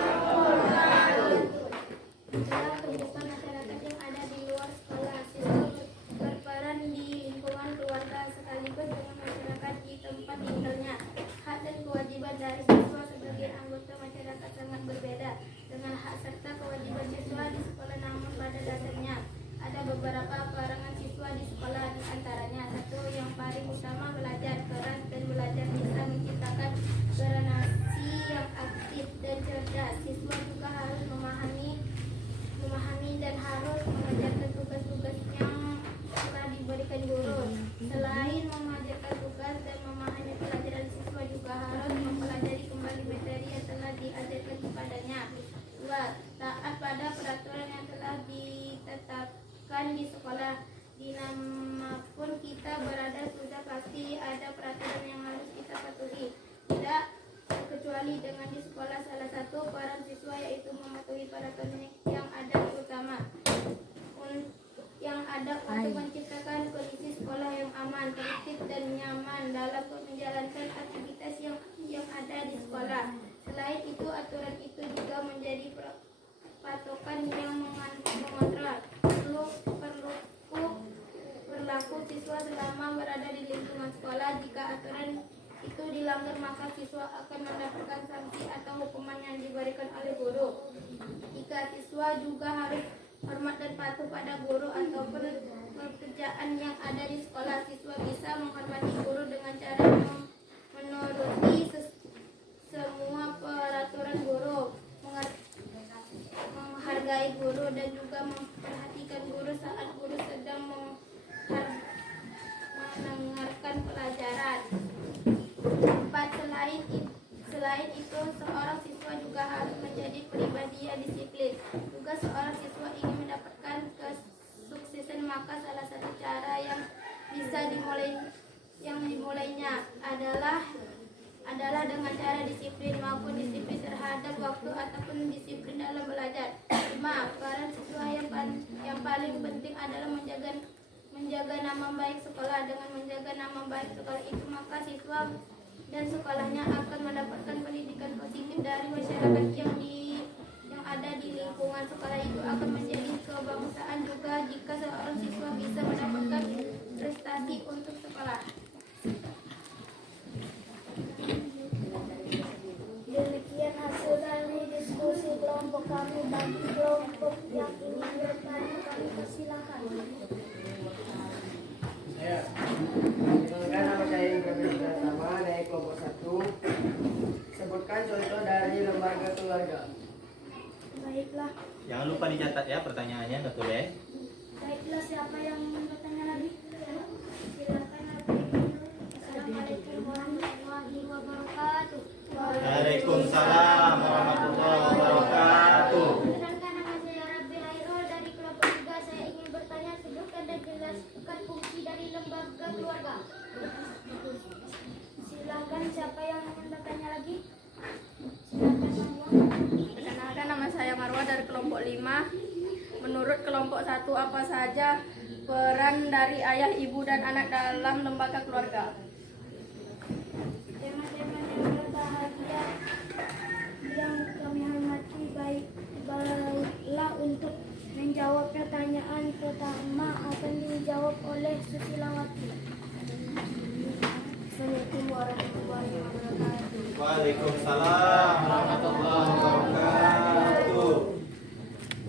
Itulah kehidupan masyarakat yang ada di luar sekolah. Siswa berperan di lingkungan keluarga sekaligus dengan masyarakat di tempat tinggalnya. Hak dan kewajiban dari siswa sebagai anggota masyarakat sangat berbeda dengan hak serta kewajiban siswa di sekolah, namun pada dasarnya ada beberapa peranan siswa di sekolah, di antaranya satu, yang paling utama, belajar keras dan belajar bisa menciptakan generasi yang aktif dan cerdas. Siswa juga harus memahami dan harus mengerjakan tugas-tugas yang telah diberikan guru. Selain mengajarkan tugas dan memahami pelajaran, siswa juga harus mempelajari kembali materi yang telah diajarkan kepadanya. 2. Taat pada peraturan yang telah ditetapkan di sekolah. Dimanapun kita berada, sudah pasti ada peraturan yang harus kita patuhi. Tidak terkecuali dengan di sekolah. Salah satu peran siswa yaitu mematuhi peraturan yang ada utama untuk menciptakan kondisi sekolah yang aman, tertib dan nyaman dalam menjalankan aktivitas yang ada di sekolah. Selain itu, aturan itu juga menjadi patokan yang mengontrol berlaku siswa selama berada di lingkungan sekolah. Jika aturan itu dilanggar, maka siswa akan mendapatkan sanksi atau hukuman yang diberikan oleh guru. Jika siswa juga harus hormat dan patuh pada guru atau pekerjaan yang ada di sekolah. Siswa bisa menghormati guru dengan cara menuruti semua peraturan guru, menghargai guru, dan juga memperhatikan guru saat guru sedang mendengarkan pelajaran. 4. Selain itu, seorang siswa juga harus menjadi pribadi yang disiplin. Juga seorang siswa ingin mendapatkan kesuksesan, maka salah satu cara yang bisa dimulainya adalah dengan cara disiplin maupun disiplin terhadap waktu ataupun disiplin dalam belajar. 5. Peran siswa yang paling penting adalah menjaga nama baik sekolah. Dengan menjaga nama baik sekolah itu, maka siswa dan sekolahnya akan mendapatkan pendidikan positif dari masyarakat yang ada di lingkungan sekolah. Itu akan menjadi kebangsaan juga jika seorang siswa bisa mendapatkan prestasi untuk sekolah. Demikian hasil dari diskusi kelompok kami. Bagi kelompok yang ingin bertanya, kami persilakan. Perkenalkan, nama saya Indra Pratama dari kelompok 1. Sebutkan contoh dari lembaga keluarga. Baiklah. Jangan lupa dicatat ya pertanyaannya, nggak tulis. Baiklah, siapa yang bertanya lagi? Silakan. Assalamualaikum warahmatullahi wabarakatuh. Waalaikumsalam warahmatullahi wabarakatuh. Perkenalkan, nama saya Rabi Hairul dari kelompok 3. Saya ingin bertanya, sebutkan dan jelaskan fungsi dari lembaga keluarga. Silakan, siapa yang ingin bertanya lagi? Silakan, Marwa. Perkenalkan, nama saya Marwa dari kelompok 5. Menurut kelompok 1, apa saja peran dari ayah, ibu, dan anak dalam lembaga keluarga? Teman-teman yang berbahagia yang kami hormati, baiklah untuk menjawab pertanyaan pertama akan dijawab oleh Susilawati. Assalamualaikum warahmatullahi wabarakatuh. Waalaikumsalam warahmatullahi wabarakatuh.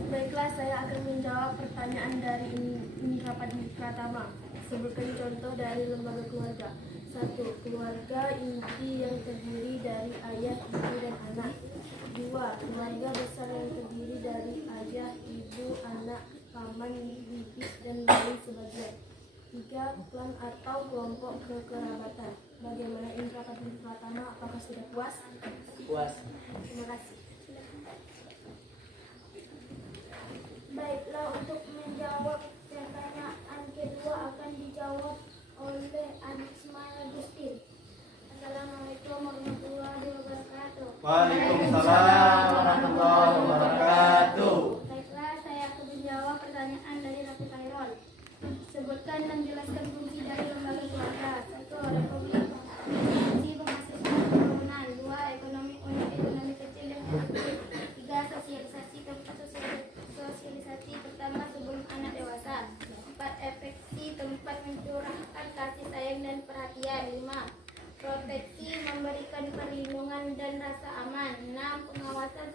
Baiklah, saya akan menjawab pertanyaan dari Indra Pratama. Sebutkan contoh dari lembaga keluarga. 1. Keluarga inti yang terdiri dari ayah, ibu, dan anak. 2. Keluarga besar yang terdiri dari ayah, ibu, anak, paman, bibi, dan lain sebagainya. 3. Klan atau kelompok kekerabatan. Bagaimana Indra Pratama? Apakah sudah puas? Puas. Terima kasih. Waalaikumsalam warahmatullahi wabarakatuh. Baiklah, saya akan menjawab pertanyaan dari Rafi Khairul. Sebutkan dan jelaskan fungsi dari lembaga keluarga. 1. Republik, fungsi pemasukan keturunan. 2. Ekonomi unit ekonomi kecil dan produktif. 3. Sosialisasi tempat sosialisasi pertama sebelum anak dewasa. 4. Efeksi tempat mencurahkan kasih sayang dan perhatian. 5. Proteksi memberikan perlindungan dan rasa aman. 6. Pengawasan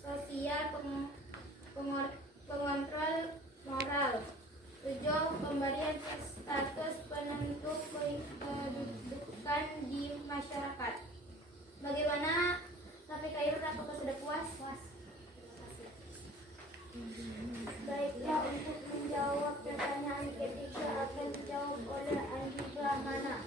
sosial, pengontrol moral. 7. Pemberian status penentu kedudukan di masyarakat. Bagaimana Rafi Khairul, apakah sudah puas? Terima kasih. Baiklah, untuk menjawab pertanyaan ketiga akan dijawab oleh Andi Brahmana.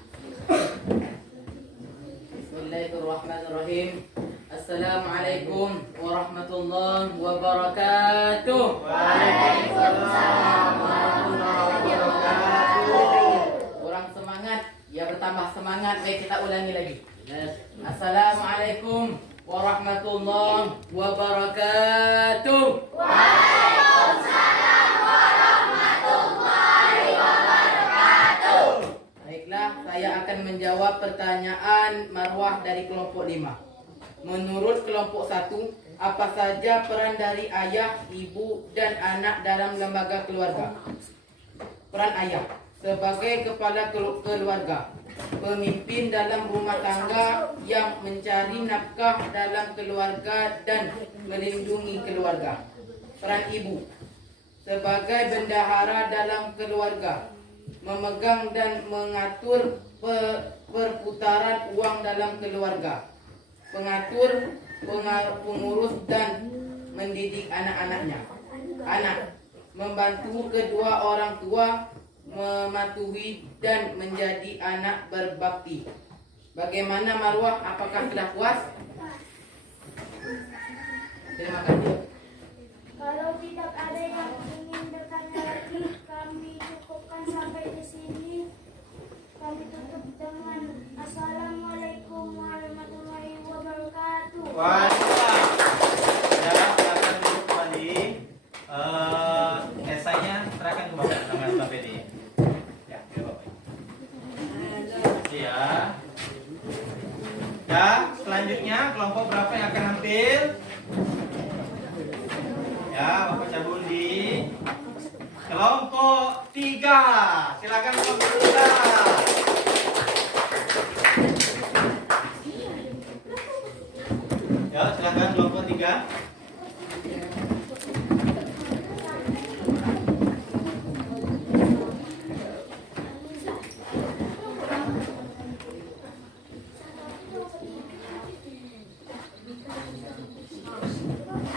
Bismillahirrahmanirrahim. Assalamualaikum warahmatullahi wabarakatuh. Waalaikumsalam warahmatullahi wabarakatuh. Kurang semangat, ya bertambah semangat. Baik, kita ulangi lagi. Assalamualaikum warahmatullahi wabarakatuh. Baiklah, saya akan menjawab pertanyaan Marwah dari kelompok 5. Menurut kelompok 1, apa saja peran dari ayah, ibu, dan anak dalam lembaga keluarga? Peran ayah sebagai kepala keluarga, pemimpin dalam rumah tangga yang mencari nafkah dalam keluarga dan melindungi keluarga. Peran ibu sebagai bendahara dalam keluarga, memegang dan mengatur perputaran uang dalam keluarga, pengatur, pengurus dan mendidik anak-anaknya. Anak membantu kedua orang tua, mematuhi dan menjadi anak berbakti. Bagaimana Marwah? Apakah sudah puas? Terima kasih. Kalau tidak ada yang ingin bertanya lagi, kami cukupkan sampai di sini. Kami tutup dengan Assalamualaikum warahmatullahi wabarakatuh. Waalaikumsalam. Ya, silakan duduk kembali. Esainya serahkan ke Bapak sama Pak Pedi. Ya, ke Bapak. Iya. Ya, selanjutnya kelompok berapa yang akan hampir? Ya, Bapak Cabundi. Kelompok 3. Silakan kelompok 3. Ya, silakan kelompok 3.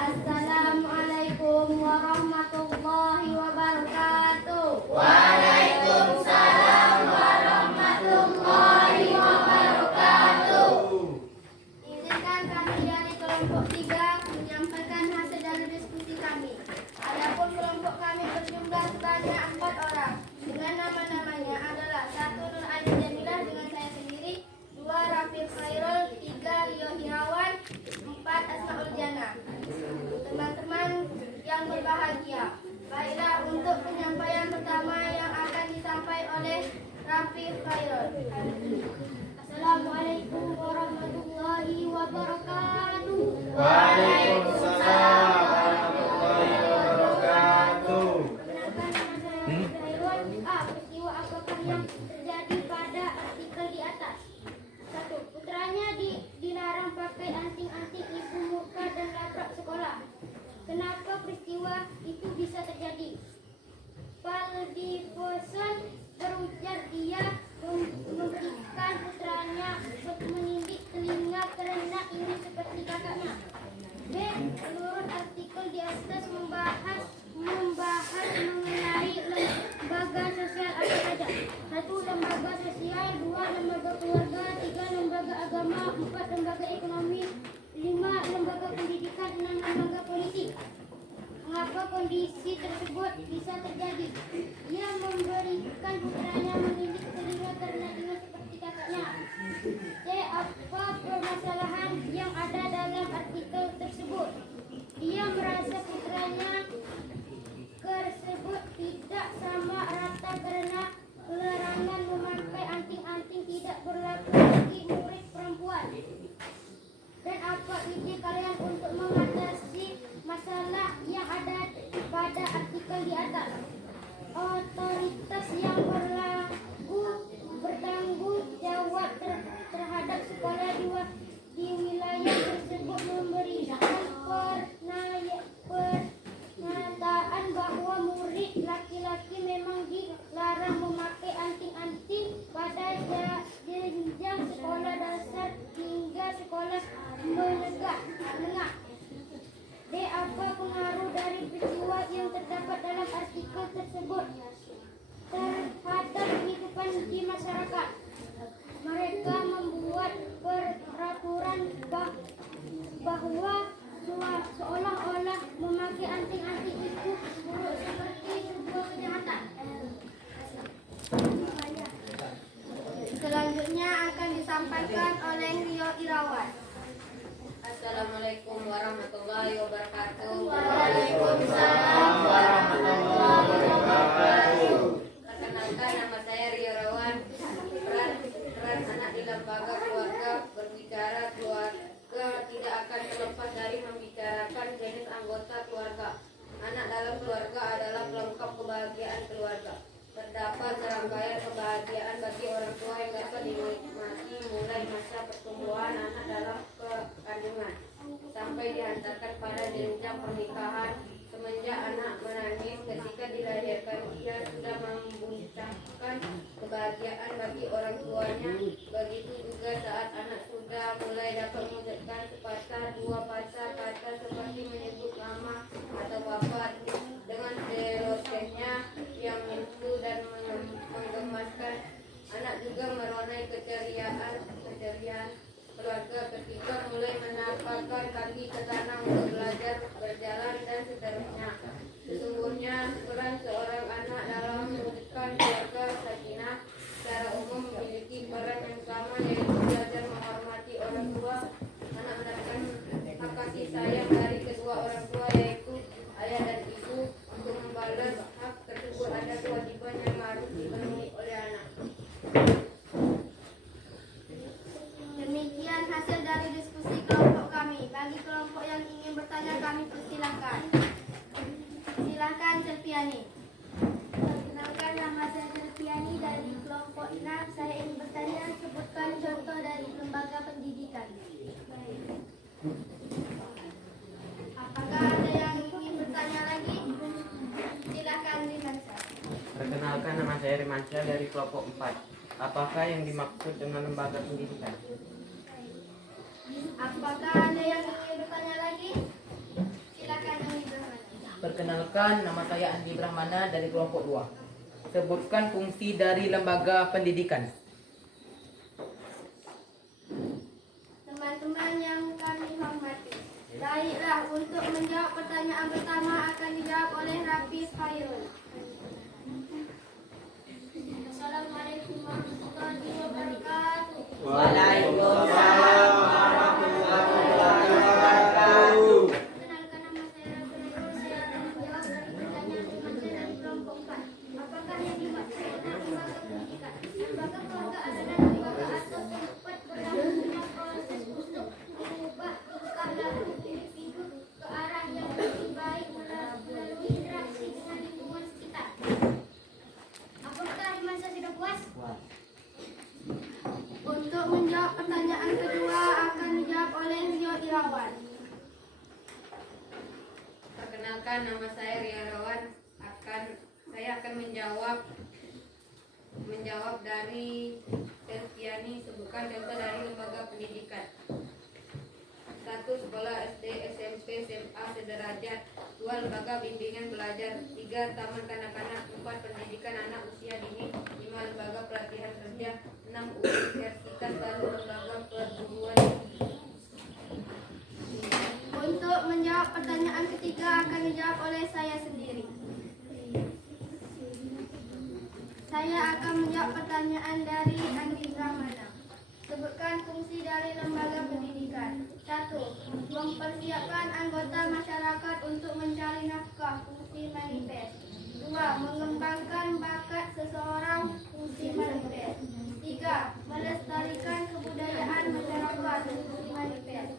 Assalamualaikum warahmatullahi wabarakatuh. Waalaikumsalam warahmatullahi wabarakatuh. Izinkan kami dari kelompok 3 menyampaikan hasil dari diskusi kami. Adapun kelompok kami berjumlah sebanyak 4 orang. Dengan nama-namanya adalah 1. Nur Aini Jamilah dengan saya sendiri, 2. Rafi Khairul, 3. Rio Hirawan, 4. Asmaul Jana. Teman-teman yang berbahagia, baiklah untuk penyampaian pertama yang akan disampaikan oleh Rafi Khairul. Assalamualaikum warahmatullahi wabarakatuh. Waalaikumsalam warahmatullahi wabarakatuh. Peristiwa apakah yang terjadi pada artikel di atas? 1. Putranya dilarang pakai anting-anting ibu murka dan laprak sekolah. Kenapa peristiwa itu bisa terjadi? Paldivoson berujar dia memberikan putranya mengindik telinga karena ingin seperti kakaknya. B. Menurut artikel di atas membahas mengenai lembaga sosial apa saja. 1. Lembaga sosial, 2. Lembaga keluarga, 3. Lembaga agama, 4. Lembaga ekonomi, 5. Lembaga pendidikan, 6. Lembaga politik. Mengapa kondisi tersebut bisa terjadi? Ia memberikan putranya mendidik telinga karena ingin seperti kakaknya. C. Apa permasalahan yang ada dalam di atas. Otoritas yang bertanggung jawab terhadap sekolah di wilayah tersebut memberikan pernyataan bahwa murid laki-laki memang dilarang memakai anting-anting pada jenjang sekolah dasar hingga sekolah menengah. D. Apa pengaruh dari peristiwa yang terdapat dalam artikel tersebut terhadap kehidupan di masyarakat? Mereka membuat peraturan bahwa seolah-olah memakai anting-anting itu buruk seperti sebuah kejahatan. Selanjutnya akan disampaikan oleh Rio Irawan. Assalamualaikum warahmatullahi wabarakatuh. Waalaikumsalam warahmatullahi wabarakatuh. Perkenalkan, nama saya Rio Irawan. Peran anak di lembaga keluarga. Berbicara keluarga tidak akan terlepas dari membicarakan jenis anggota keluarga. Anak dalam keluarga adalah pelengkap kebahagiaan keluarga. Terdapat serangkaian kebahagiaan bagi orang tua yang dapat dinikmati mulai masa pertumbuhan anak dalam kandungan sampai dihantarkan pada jenjang pernikahan. Semenjak anak menangis ketika dilahirkan, ia sudah membuncahkan kebahagiaan bagi orang tuanya. Begitu juga saat anak sudah mulai dapat mengucapkan sepatah dua patah kata seperti menyebut mama atau papa dengan celotehnya yang menyentuh dan menggemaskan. Anak juga meronai keceriaan keluarga ketika mulai menapakkan kaki ke tanah untuk belajar, berjalan, dan seterusnya. Sesungguhnya peran seorang anak dalam mewujudkan keluarga sakinah secara umum memiliki peran yang sama, yaitu belajar menghormati orang tua. Anak mendapatkan hak kasih sayang dari kedua orang tua, yaitu ayah dan ibu. Untuk membalas hak tersebut ada kewajiban yang harus dipenuhi oleh anak. Demikian hasil dari diskusi kelompok kami. Bagi kelompok yang ingin bertanya, kami persilahkan. Silakan Selviani. Perkenalkan, nama saya Selviani dari kelompok 6. Saya ingin bertanya, sebutkan contoh dari lembaga pendidikan. Apakah ada yang ingin bertanya lagi? Silakan Rimansyah. Perkenalkan, nama saya Rimansyah dari kelompok 4. Apakah yang dimaksud dengan lembaga pendidikan? Apakah ada yang ingin bertanya lagi? Silakan Andi Brahmana. Perkenalkan, nama saya Andi Brahmana dari kelompok 2. Sebutkan fungsi dari lembaga pendidikan. Teman-teman yang kami hormati, baiklah, untuk menjawab pertanyaan pertama akan dijawab oleh Rafiz Khairul. Assalamualaikum warahmatullahi wabarakatuh. Waalaikumsalam warahmatullahi wabarakatuh. Perkenalkan, nama saya Rafiz. Saya akan menjawab dari pertanyaan teman saya dari kelompok 4. Apakah yang dimaksud dengan lembaga pendidikan? Lembaga keluarga adalah lembaga atau tempat berlangsungnya proses untuk mengubah tingkah laku individu ke arah yang lebih baik melalui interaksi dengan lingkungan sekitar. Apakah Rimansyah sudah puas? Untuk menjawab pertanyaan kedua akan dijawab oleh Rio Irawan. Perkenalkan, nama saya Ria Irawan. Saya akan menjawab dari Selviani. Sebutkan contoh dari lembaga pendidikan. 1. Sekolah SD, SMP, SMA sederajat. 2. Lembaga bimbingan belajar. 3. Taman kanak-kanak. 4. Pendidikan anak usia dini. 5. Lembaga pelatihan kerja. 6. Universitas baru lembaga perguruan. Untuk menjawab pertanyaan ketiga akan dijawab oleh saya sendiri. Saya akan menjawab pertanyaan dari Andi Brahmana. Sebutkan fungsi dari lembaga pendidikan. 1. Mempersiapkan anggota masyarakat untuk mencari nafkah, fungsi manifest. 2. Mengembangkan bakat seseorang, fungsi manifest. 3. Melestarikan kebudayaan masyarakat, fungsi manifest.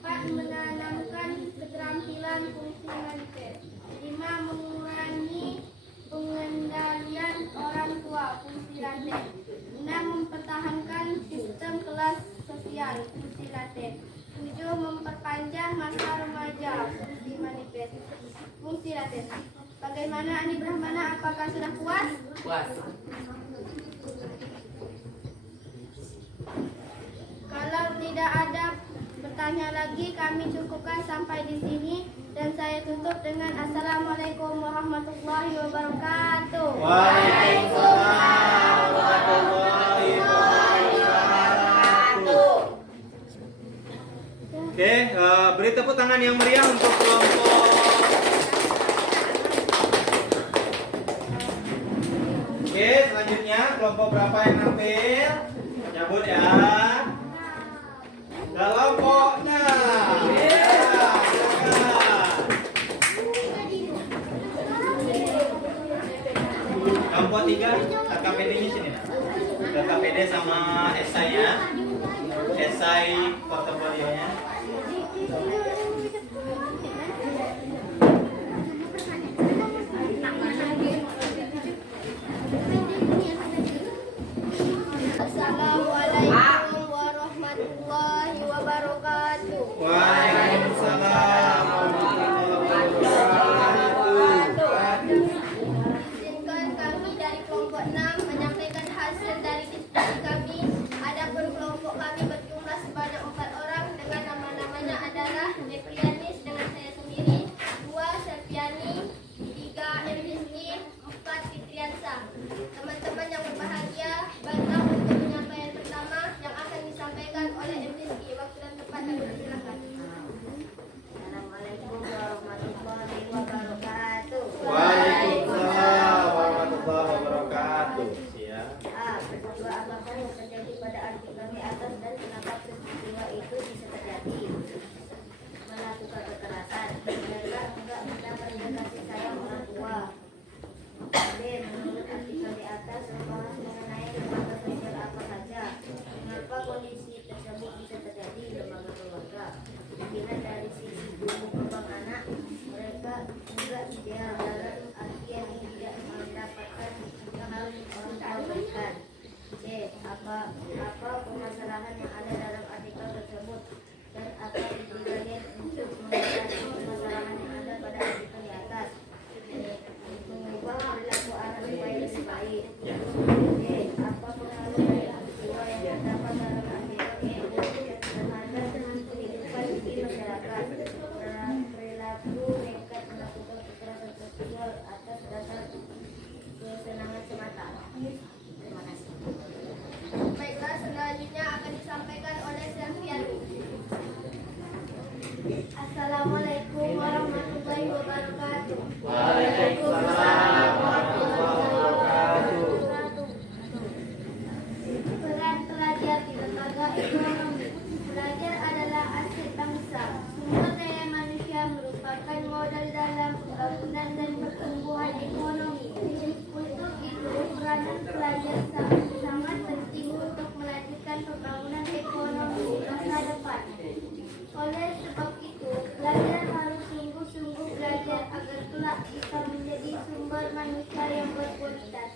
4. Menanamkan keterampilan, fungsi manifest. 5. Mengurangi Fungsi Raden. Bagaimana Andi Brahmana? Apakah sudah puas? Puas. Kalau tidak ada bertanya lagi, kami cukupkan sampai di sini dan saya tutup dengan Assalamualaikum warahmatullahi wabarakatuh. Waalaikumsalam warahmatullahi wabarakatuh. Oke, beri tepuk tangan yang meriah untuk kelompok. Oke, selanjutnya kelompok berapa yang nampil? Cabut ya. Kelompok 6. Kelompok 3, KKPD-nya sini. KKPD sama esai ya. Esai portofolionya. Assalamualaikum warahmatullahi wabarakatuh. Waalaikumsalam warahmatullahi wabarakatuh. Izinkan kami dari kelompok 6 menyampaikan hasil dari diskusi kami. Adapun kelompok kami berjumlah sebanyak 4 orang dengan nama-namanya adalah Deprianis dengan saya sendiri, 2 Selviani, 3 Erwiski, 4 Fitriansa. Teman-teman yang berbahagia, baiklah untuk penyampaian pertama yang akan disampaikan oleh Erwiski. Waktu dan tempat kami persilakan. Assalamualaikum warahmatullahi wabarakatuh. Waalaikumsalam warahmatullahi wabarakatuh. Siap. Peristiwa apapun yang terjadi pada adik kami atas dan kenapa peristiwa itu bisa terjadi. Melakukan kekerasan. Mereka enggak mendapatkan kasih sayang orang tua. B. Menurut artikel di atas membahas mengenai lembaga sosial apa saja. Mengapa kondisi tersebut bisa terjadi di lembaga keluarga? Bila dari sisi tumbuh kembang anak, mereka juga ideal dalam artian tidak mendapatkan yang harus orang tua berikan. C. Apa permasalahan yang ada dalam artikel tersebut dan apa kalian untuk mengatasi permasalahan yang ada pada artikel di atas. Mengubah perilaku anak supaya lebih baik. D. Apa pengaruh dari peristiwa yang terdapat dalam artikel tersebut terhadap kehidupan di masyarakat. Perilaku nekat melakukan kekerasan seksual atas dasar kesenangan semata. Terima kasih. Baiklah, selanjutnya akan disampaikan oleh Selviani. Assalamualaikum warahmatullahi wabarakatuh. Waalaikumsalam warahmatullahi wabarakatuh. Peran pelajar di lembaga ekonomi. Pelajar adalah aset bangsa. Sumber daya manusia merupakan modal dalam pembangunan dan pertumbuhan ekonomi. Untuk itu, peranan pelajar sangat penting untuk melanjutkan pembangunan ekonomi di masa depan. Oleh sebab itu, pelajar harus sungguh-sungguh belajar agar kelak bisa menjadi sumber manusia yang berkualitas,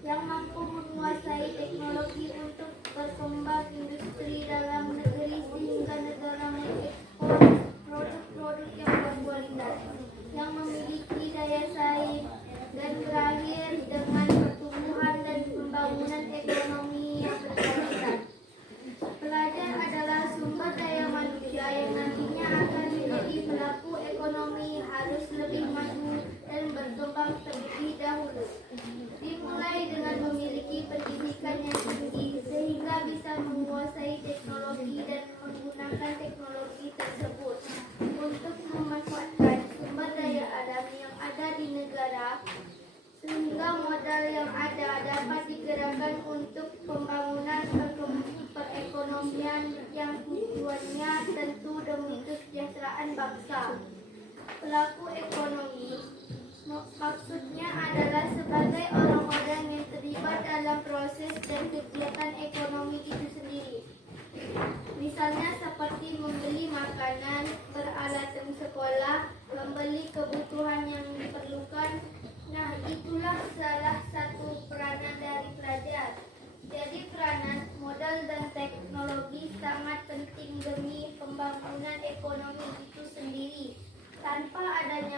yang mampu menguasai teknologi untuk berkembang industri dalam negeri sehingga negara mengekspor produk-produk yang berkualitas, yang memiliki daya saing, dan berakhir dengan pertumbuhan dan pembangunan ekonomi yang berkualitas. Pelajar adalah sumber daya manusia yang nantinya akan menjadi pelaku ekonomi, harus lebih maju dan berkembang terlebih dahulu. Dimulai dengan memiliki pendidikan yang tinggi sehingga bisa menguasai teknologi dan menggunakan teknologi tersebut untuk memanfaatkan sumber daya alam yang ada di negara, sehingga modal yang ada dapat digerakkan untuk pembangunan perekonomian yang tujuannya tentu demi kesejahteraan bangsa. Pelaku ekonomi maksudnya adalah sebagai orang-orang yang terlibat dalam proses dan kegiatan ekonomi itu sendiri. Misalnya seperti membeli makanan, peralatan sekolah, membeli kebutuhan yang diperlukan. Nah, itulah salah satu peranan dari pelajar. Jadi peranan modal dan teknologi sangat penting demi pembangunan ekonomi itu sendiri. Tanpa adanya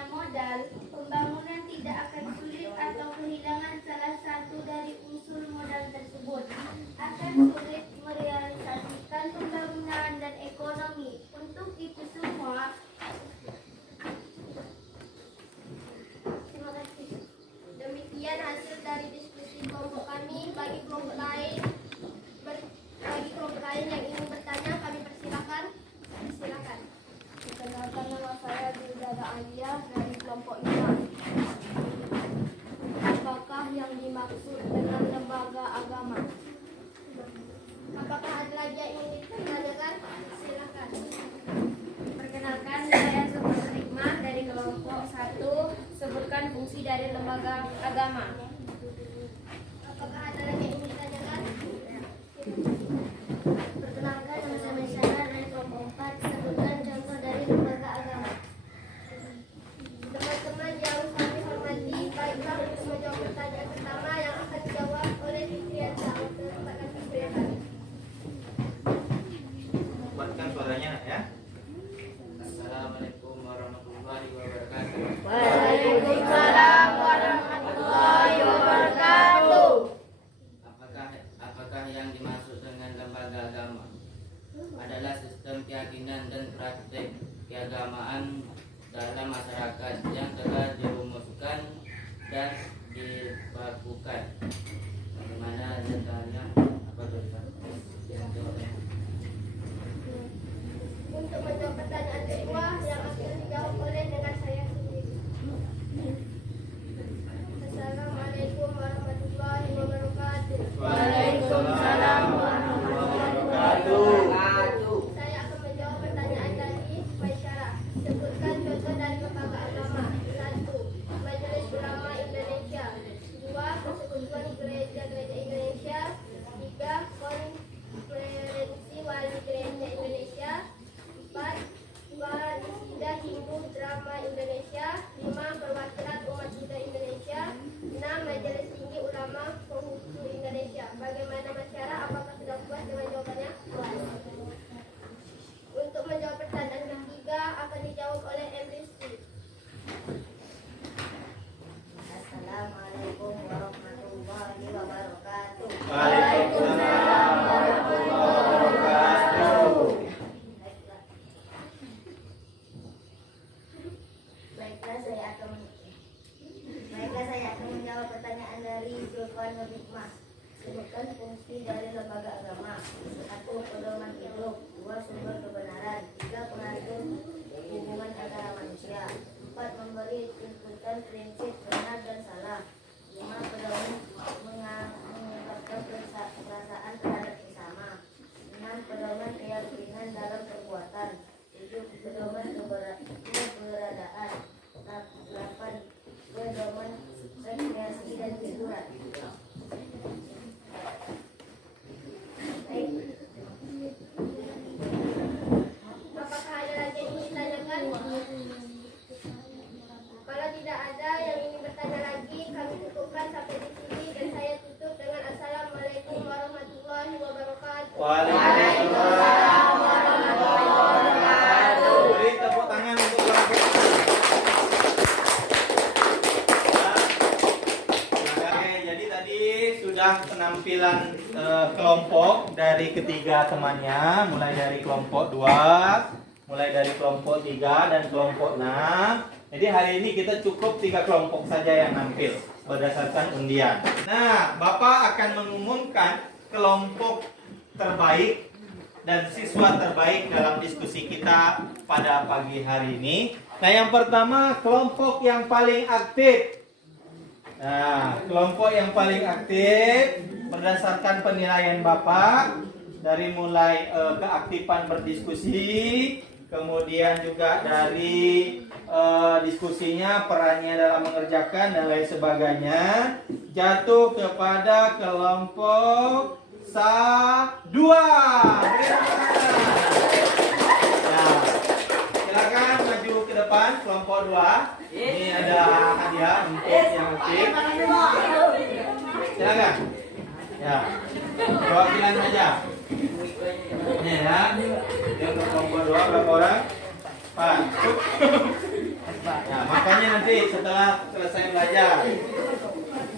Amalia dari kelompok 5. Apakah yang dimaksud dengan lembaga agama? Apakah ada lagi yang ingin ditanyakan? Silakan. Perkenalkan, saya Sumber Hikmah dari kelompok 1. Sebutkan fungsi dari lembaga agama. Apakah ada lagi yang ingin ditanyakan? Perkenalkan, nama saya Maisyara dari kelompok 4. Sebutkan contoh dari lembaga agama. Teman-teman yang kami hormati, baiklah untuk menjawab pertanyaan pertama yang akan dijawab oleh Fitrianta. Silakan Fitrianta. Buatkan suaranya ya. Assalamualaikum warahmatullahi wabarakatuh. Waalaikumsalam warahmatullahi wabarakatuh. Apakah yang dimaksud dengan lembaga agama adalah sistem keyakinan dan praktek keagamaan dalam masyarakat yang telah dirumuskan dan dibakukan. Bagaimana datanya? Apa Untuk menjawab pertanyaan kedua yang akan dijawab oleh dengan saya sendiri. Assalamualaikum warahmatullahi wabarakatuh. Waalaikumsalam warahmatullahi wabarakatuh. Saya akan menjawab pertanyaan dari Maisyara. Sebutkan contoh dari lembaga agama. 1. Majelis Ulama Indonesia. 2. Persekutuan Gereja-Gereja Indonesia. 3. Konferensi Wali Gereja Indonesia. 4. Suara Nisida Hindu Drama Indonesia. 5. Perwakilan Umat Buddha Indonesia. 6. Majelis Tinggi Ulama Konghucu Indonesia. Bagaimana masyarakat? Apakah sudah puas dengan jawabannya? Puas. Untuk menjawab pertanyaan ketiga akan dijawab oleh Emristi. Assalamualaikum warahmatullahi wabarakatuh. Waalaikumsalam warahmatullahi wabarakatuh. Baiklah, saya akan menjawab pertanyaan dari Sultan Hikmah. Sebutkan fungsi dari lembaga agama. 1. Pedoman hidup. 2. Sumber kebenaran. 3. Pengatur hubungan antara manusia. 4. Memberi tuntutan prinsip benar dan salah. 5. Pedoman mengungkapkan perasaan terhadap sesama. 6. Pedoman keyakinan dalam perbuatan. 7. Pedoman keberadaan. 8. Pedoman rekreasi dan hiburan. Apakah ada lagi yang ingin ditanyakan? Kalau tidak ada yang ingin bertanya lagi, kami cukupkan sampai di sini dan saya tutup dengan Assalamualaikum warahmatullahi wabarakatuh. Waalaikumsalam warahmatullahi wabarakatuh. Beri tepuk tangan untuk kelompok. Oke, jadi tadi sudah penampilan kelompok dari ketiga temannya, mulai dari kelompok 2, mulai dari kelompok 3 dan kelompok 6. Jadi hari ini kita cukup 3 kelompok saja yang nampil berdasarkan undian. Nah, Bapak akan mengumumkan kelompok terbaik dan siswa terbaik dalam diskusi kita pada pagi hari ini. Nah, yang pertama kelompok yang paling aktif. Nah, kelompok yang paling aktif berdasarkan penilaian Bapak dari mulai keaktifan berdiskusi, kemudian juga dari diskusinya, perannya dalam mengerjakan dan lain sebagainya, jatuh kepada kelompok 2. Nah, silakan maju ke depan kelompok 2. Ini ada hadiah untuk yang aktif. Silakan. Ya, perwakilan saja. Ini ya. Dia untuk kelompok 2 berapa orang? 4. Nah, makanya nanti setelah selesai belajar.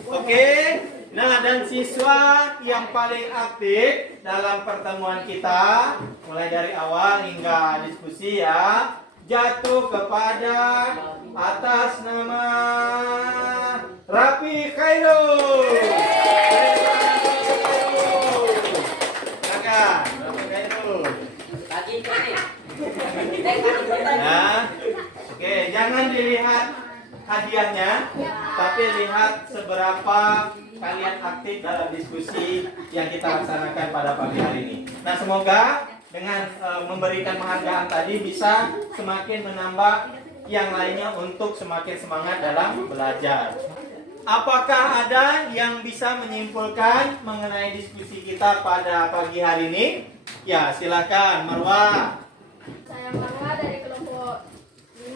Oke. Nah, dan siswa yang paling aktif dalam pertemuan kita mulai dari awal hingga diskusi ya, jatuh kepada atas nama Rafi Khairul. Silakan, Rafi Khairul. Lagi ini. Nah, oke, jangan Jangan dilihat hadiahnya, tapi lihat seberapa kalian aktif dalam diskusi yang kita laksanakan pada pagi hari ini. Nah, semoga dengan memberikan penghargaan tadi bisa semakin menambah yang lainnya untuk semakin semangat dalam belajar. Apakah ada yang bisa menyimpulkan mengenai diskusi kita pada pagi hari ini? Ya, silakan Marwah. Saya Marwa dari kelompok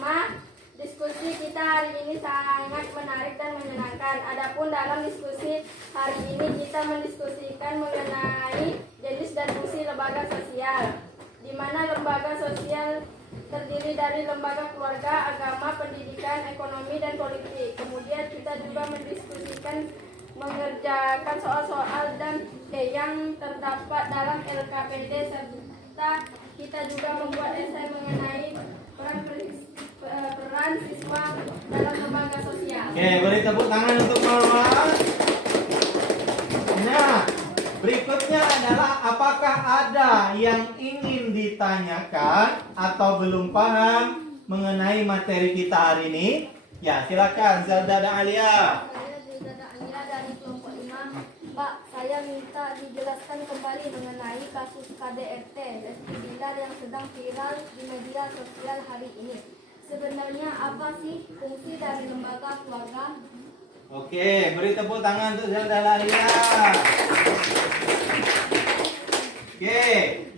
5. Diskusi kita hari ini sangat menarik dan menyenangkan. Adapun dalam diskusi hari ini kita mendiskusikan mengenai jenis dan fungsi lembaga sosial, di mana lembaga sosial terdiri dari lembaga keluarga, agama, pendidikan, ekonomi, dan politik. Kemudian kita juga mendiskusikan mengerjakan soal-soal dan yang terdapat dalam LKPD, serta kita juga membuat esai mengenai peran siswa dalam lembaga sosial. Oke, beri tepuk tangan untuk Marwah. Nah, berikutnya adalah apakah ada yang ingin ditanyakan atau belum paham mengenai materi kita hari ini? Ya, silakan Zelda dan Alia. Saya Zilda Ania dari kelompok 5. Pak, saya minta dijelaskan kembali mengenai kasus KDRT, Lesti Bilar yang sedang viral di media sosial hari ini. Sebenarnya apa sih fungsi dari lembaga keluarga? Oke, beri tepuk tangan untuk Zelda dan Alia. Oke,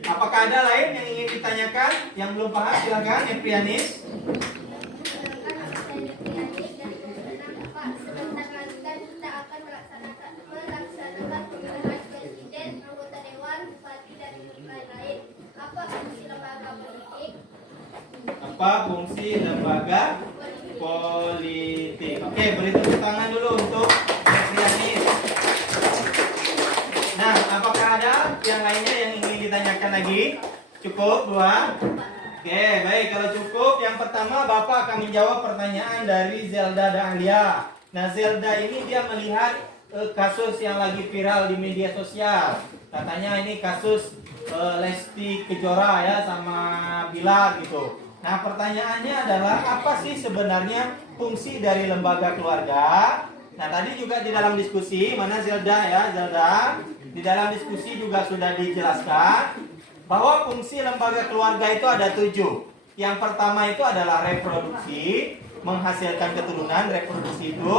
apakah ada lain yang ingin ditanyakan? Yang belum paham silakan, Eprianis. Perkenalkan, nama saya Neprianis dari kelompok 6. Pak, sebentar lagi kan kita akan melaksanakan pemilihan presiden, anggota dewan, bupati, dan lain-lain. Apa fungsi lembaga politik? Apa fungsi lembaga politik? Oke, beri tepuk tangan dulu untuk Eprianis. Nah, apakah ada yang lainnya yang ingin ditanyakan lagi? Cukup, dua? Oke, baik. Kalau cukup, yang pertama Bapak akan menjawab pertanyaan dari Zelda dan Alia. Nah, Zelda ini dia melihat kasus yang lagi viral di media sosial. Katanya ini kasus Lesti Kejora ya sama Bilar gitu. Nah, pertanyaannya adalah apa sih sebenarnya fungsi dari lembaga keluarga? Nah, tadi juga di dalam diskusi, mana Zelda ya, Zelda? Di dalam diskusi juga sudah dijelaskan bahwa fungsi lembaga keluarga itu ada 7. Yang pertama itu adalah reproduksi, menghasilkan keturunan, reproduksi itu.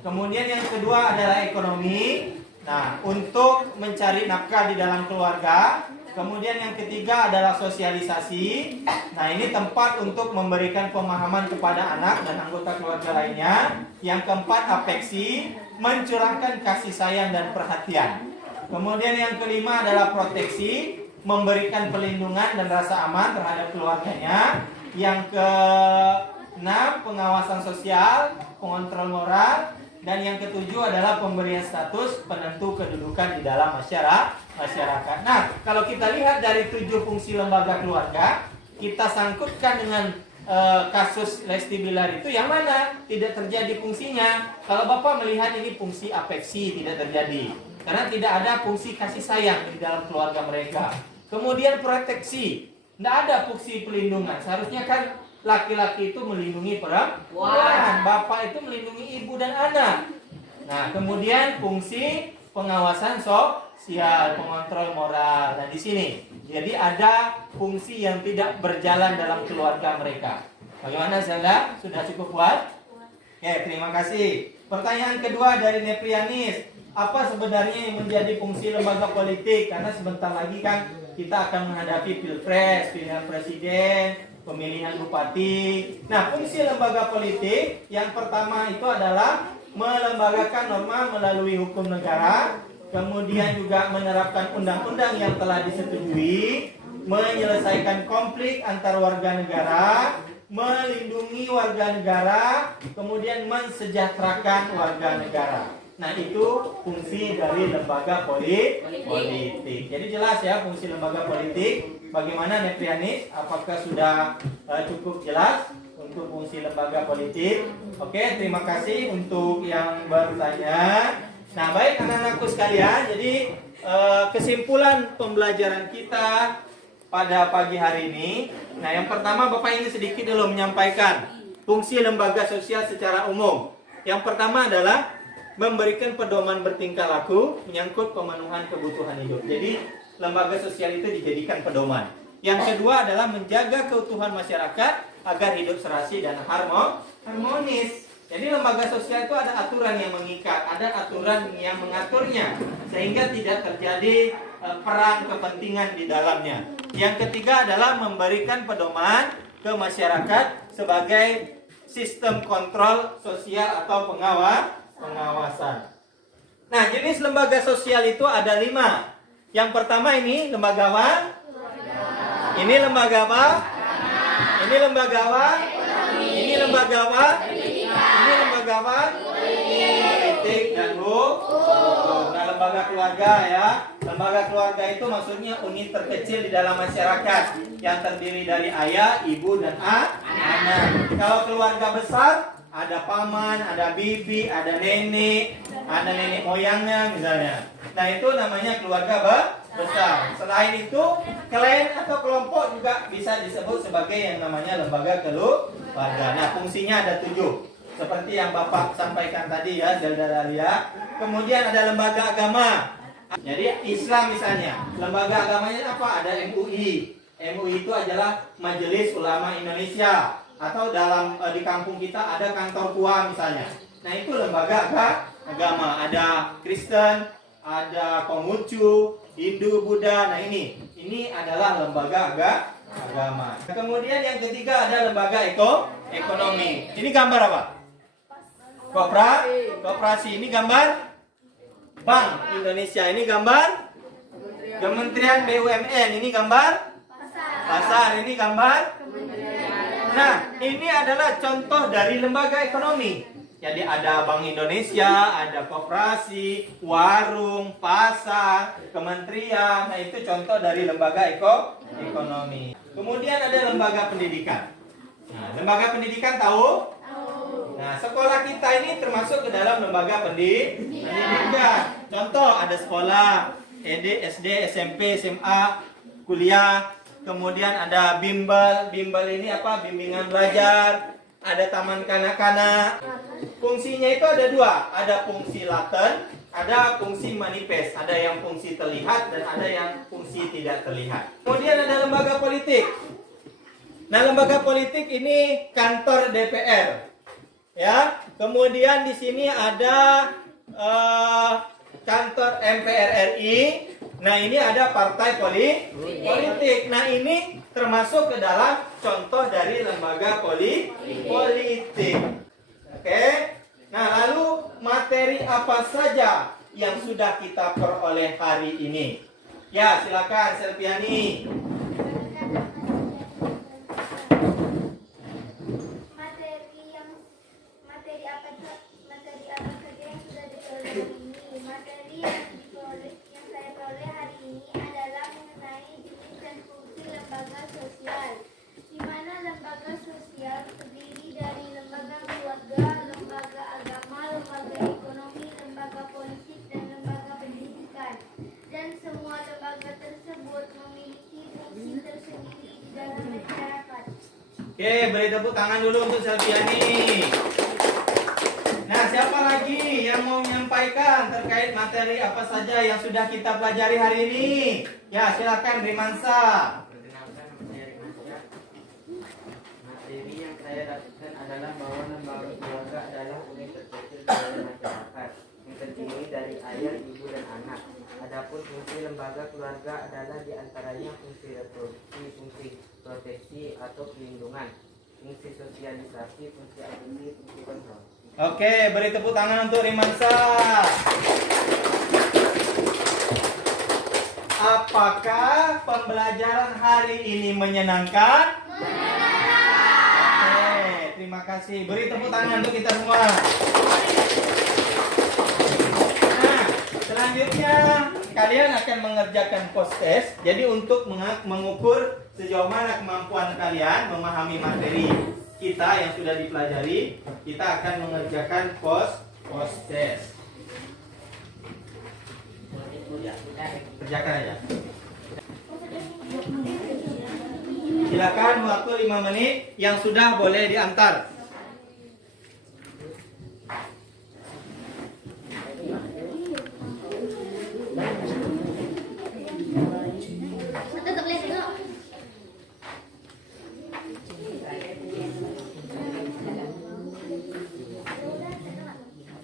Kemudian yang kedua adalah ekonomi. Nah, untuk mencari nafkah di dalam keluarga. Kemudian yang ketiga adalah sosialisasi. Nah, ini tempat untuk memberikan pemahaman kepada anak dan anggota keluarga lainnya. Yang keempat, afeksi, mencurahkan kasih sayang dan perhatian. Kemudian yang kelima adalah proteksi, memberikan perlindungan dan rasa aman terhadap keluarganya. Yang keenam, pengawasan sosial, pengontrol moral. Dan yang ketujuh adalah pemberian status penentu kedudukan di dalam masyarakat. Nah, kalau kita lihat dari 7 fungsi lembaga keluarga, kita sangkutkan dengan kasus Lesti Bilar itu yang mana tidak terjadi fungsinya. Kalau Bapak melihat ini fungsi afeksi tidak terjadi, karena tidak ada fungsi kasih sayang di dalam keluarga mereka. Kemudian proteksi, tidak ada fungsi pelindungan. Seharusnya kan laki-laki itu melindungi perempuan, bapak itu melindungi ibu dan anak. Nah, kemudian fungsi pengawasan sosial, pengontrol moral. Nah, di sini jadi ada fungsi yang tidak berjalan dalam keluarga mereka. Bagaimana Zelda? Sudah cukup kuat? Oke, terima kasih. Pertanyaan kedua dari Neprianis, apa sebenarnya yang menjadi fungsi lembaga politik? Karena sebentar lagi kan kita akan menghadapi pilpres, pilihan presiden, pemilihan bupati. Nah, fungsi lembaga politik yang pertama itu adalah melembagakan norma melalui hukum negara, kemudian juga menerapkan undang-undang yang telah disetujui, menyelesaikan konflik antar warga negara, melindungi warga negara, kemudian mensejahterakan warga negara. Nah, itu fungsi dari lembaga politik. Jadi jelas ya fungsi lembaga politik. Bagaimana Neprianis? Apakah sudah cukup jelas untuk fungsi lembaga politik? Oke, terima kasih untuk yang baru tanya. Nah, baik anak-anakku sekalian, jadi kesimpulan pembelajaran kita pada pagi hari ini. Nah, yang pertama Bapak ingin sedikit dulu menyampaikan fungsi lembaga sosial secara umum. Yang pertama adalah memberikan pedoman bertingkah laku menyangkut pemenuhan kebutuhan hidup. Jadi lembaga sosial itu dijadikan pedoman. Yang kedua adalah menjaga keutuhan masyarakat agar hidup serasi dan harmonis. Jadi lembaga sosial itu ada aturan yang mengikat, ada aturan yang mengaturnya, sehingga tidak terjadi perang kepentingan di dalamnya. Yang ketiga adalah memberikan pedoman ke masyarakat sebagai sistem kontrol sosial atau pengawasan. Nah, jenis lembaga sosial itu ada 5. Yang pertama ini lembaga apa? Ini lembaga apa? Ini lembaga apa? Ini lembaga apa? Ini lembaga apa? Politik dan hukum. Nah, lembaga keluarga ya. Lembaga keluarga itu maksudnya unit terkecil di dalam masyarakat yang terdiri dari ayah, ibu, dan anak. Kalau keluarga besar, ada paman, ada bibi, ada nenek moyangnya misalnya. Nah, itu namanya keluarga besar. Selain itu, klan atau kelompok juga bisa disebut sebagai yang namanya lembaga keluarga. Nah, fungsinya ada 7. Seperti yang Bapak sampaikan tadi ya, Zelda Dahlia. Kemudian ada lembaga agama. Jadi Islam misalnya, lembaga agamanya apa? Ada MUI. MUI itu adalah Majelis Ulama Indonesia. Atau di kampung kita ada kantor tua misalnya. Nah, itu lembaga agama. Ada Kristen, ada Konghucu, Hindu, Buddha. Nah, ini adalah lembaga agama. Kemudian yang ketiga ada lembaga ekonomi. Ini gambar apa? Koperasi. Ini gambar Bank Indonesia. Ini gambar Kementerian BUMN. Ini gambar pasar. Ini gambar. Nah, ini adalah contoh dari lembaga ekonomi. Jadi ada Bank Indonesia, ada koperasi, warung, pasar, kementerian. Nah, itu contoh dari lembaga ekonomi. Kemudian ada lembaga pendidikan. Nah, lembaga pendidikan tahu? Nah, sekolah kita ini termasuk ke dalam lembaga pendidikan. Contoh ada sekolah SD, SMP, SMA, kuliah. Kemudian ada bimbel. Bimbel ini apa? Bimbingan belajar. Ada taman kanak-kanak. Fungsinya itu ada 2. Ada fungsi laten, ada fungsi manifest. Ada yang fungsi terlihat dan ada yang fungsi tidak terlihat. Kemudian ada lembaga politik. Nah, lembaga politik ini kantor DPR. Ya, kemudian di sini ada kantor MPR RI. Nah, ini ada partai politik. Nah, ini termasuk ke dalam contoh dari lembaga politik. Oke. Nah, lalu materi apa saja yang sudah kita peroleh hari ini? Ya, silakan Selviani. Materi apa saja yang sudah diperoleh hari ini? Materi yang saya peroleh hari ini adalah mengenai jenis dan fungsi lembaga sosial, di mana lembaga sosial terdiri dari lembaga keluarga, lembaga agama, lembaga ekonomi, lembaga politik, dan lembaga pendidikan. Dan semua lembaga tersebut memiliki fungsi tersendiri di dalam masyarakat. Oke, beri tepuk tangan dulu untuk Selviani. Nah, siapa lagi yang mau menyampaikan terkait materi apa saja yang sudah kita pelajari hari ini? Ya, silakan Rimansa. Perkenalkan, nama saya Rimansa. Materi yang saya dapatkan adalah bahwa lembaga keluarga adalah unit terkecil dari masyarakat yang terdiri dari ayah, ibu, dan anak. Adapun fungsi lembaga keluarga adalah diantaranya fungsi reproduksi, fungsi proteksi atau pelindungan, fungsi sosialisasi, fungsi adopsi, fungsi kontrol. Oke, beri tepuk tangan untuk Rimansa. Apakah pembelajaran hari ini menyenangkan? Oke, terima kasih. Beri tepuk tangan untuk kita semua. Nah, selanjutnya kalian akan mengerjakan post test. Jadi untuk mengukur sejauh mana kemampuan kalian memahami materi kita yang sudah dipelajari, kita akan mengerjakan post test. Kerjakan aja. Silakan waktu 5 menit, yang sudah boleh diantar.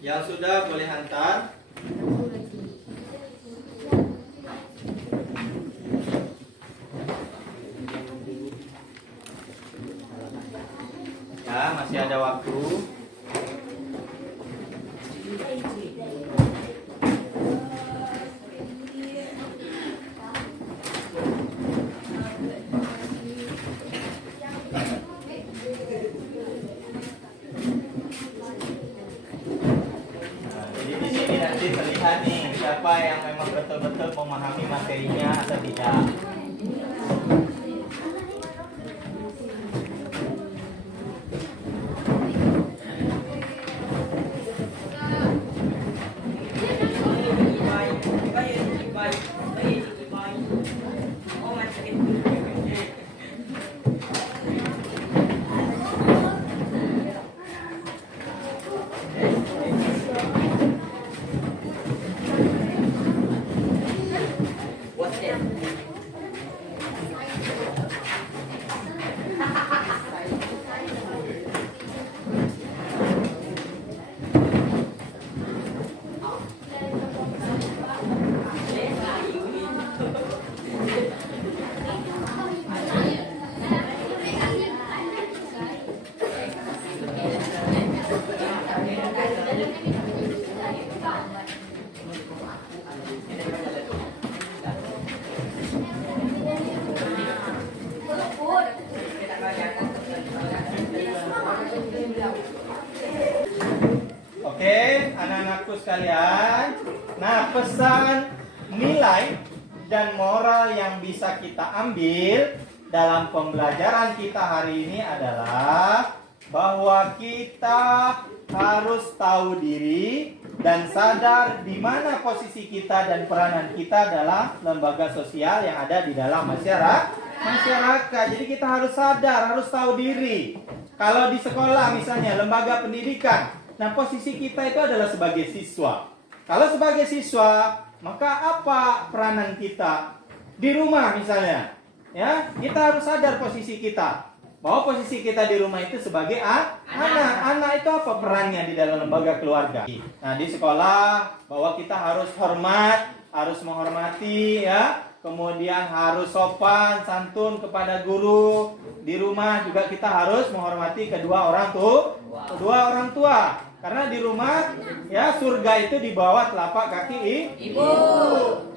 Yang sudah boleh hantar. Ya, masih ada waktu. Jadi di sini nanti terlihat nih siapa yang memang betul-betul memahami materinya atau tidak. Oke, anak-anakku sekalian. Nah, pesan nilai dan moral yang bisa kita ambil dalam pembelajaran kita hari ini adalah bahwa kita harus tahu diri dan sadar di mana posisi kita dan peranan kita dalam lembaga sosial yang ada di dalam masyarakat. Jadi kita harus sadar, harus tahu diri. Kalau di sekolah misalnya, lembaga pendidikan, nah posisi kita itu adalah sebagai siswa. Kalau sebagai siswa, maka apa peranan kita? Di rumah misalnya, ya kita harus sadar posisi kita. Bahwa posisi kita di rumah itu sebagai anak. Anak itu apa perannya di dalam lembaga keluarga? Nah di sekolah, bahwa kita harus hormat, harus menghormati, ya. Kemudian harus sopan, santun kepada guru. Di rumah juga kita harus menghormati kedua orang tua. Karena di rumah, ya surga itu di bawah telapak kaki ibu.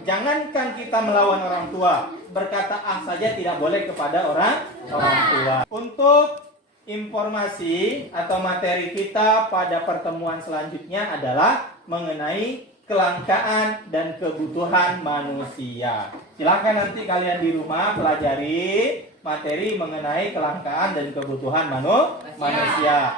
Jangankan kita melawan orang tua, berkata ah saja tidak boleh kepada orang tua. Untuk informasi atau materi kita pada pertemuan selanjutnya adalah mengenai kelangkaan dan kebutuhan manusia. Silakan nanti kalian di rumah pelajari materi mengenai kelangkaan dan kebutuhan manusia.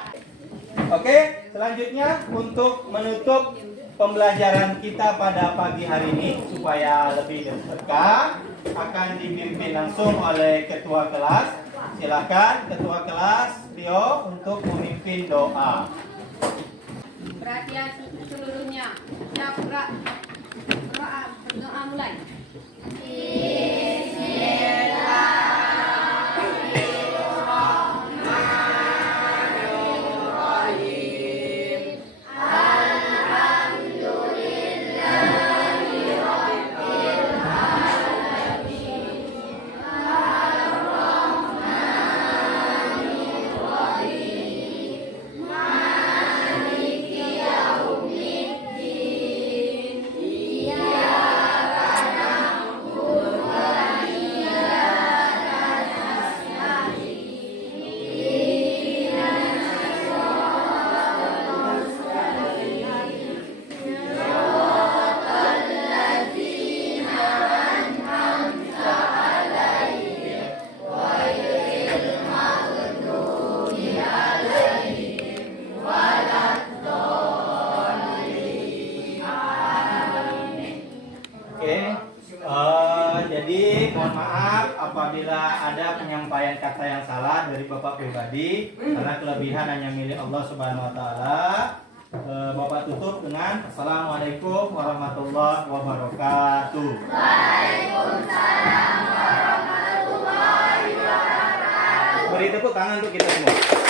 Oke, selanjutnya untuk menutup pembelajaran kita pada pagi hari ini supaya lebih berkah akan dipimpin langsung oleh ketua kelas. Silakan ketua kelas Rio untuk memimpin doa. Perhatian seluruhnya. Doa mulai. Jadi mohon maaf apabila ada penyampaian kata yang salah dari Bapak pribadi, karena kelebihan hanya milik Allah Subhanahu wa taala. Bapak tutup dengan Assalamualaikum warahmatullahi wabarakatuh. Waalaikumsalam warahmatullahi wabarakatuh. Beri tepuk tangan untuk kita semua.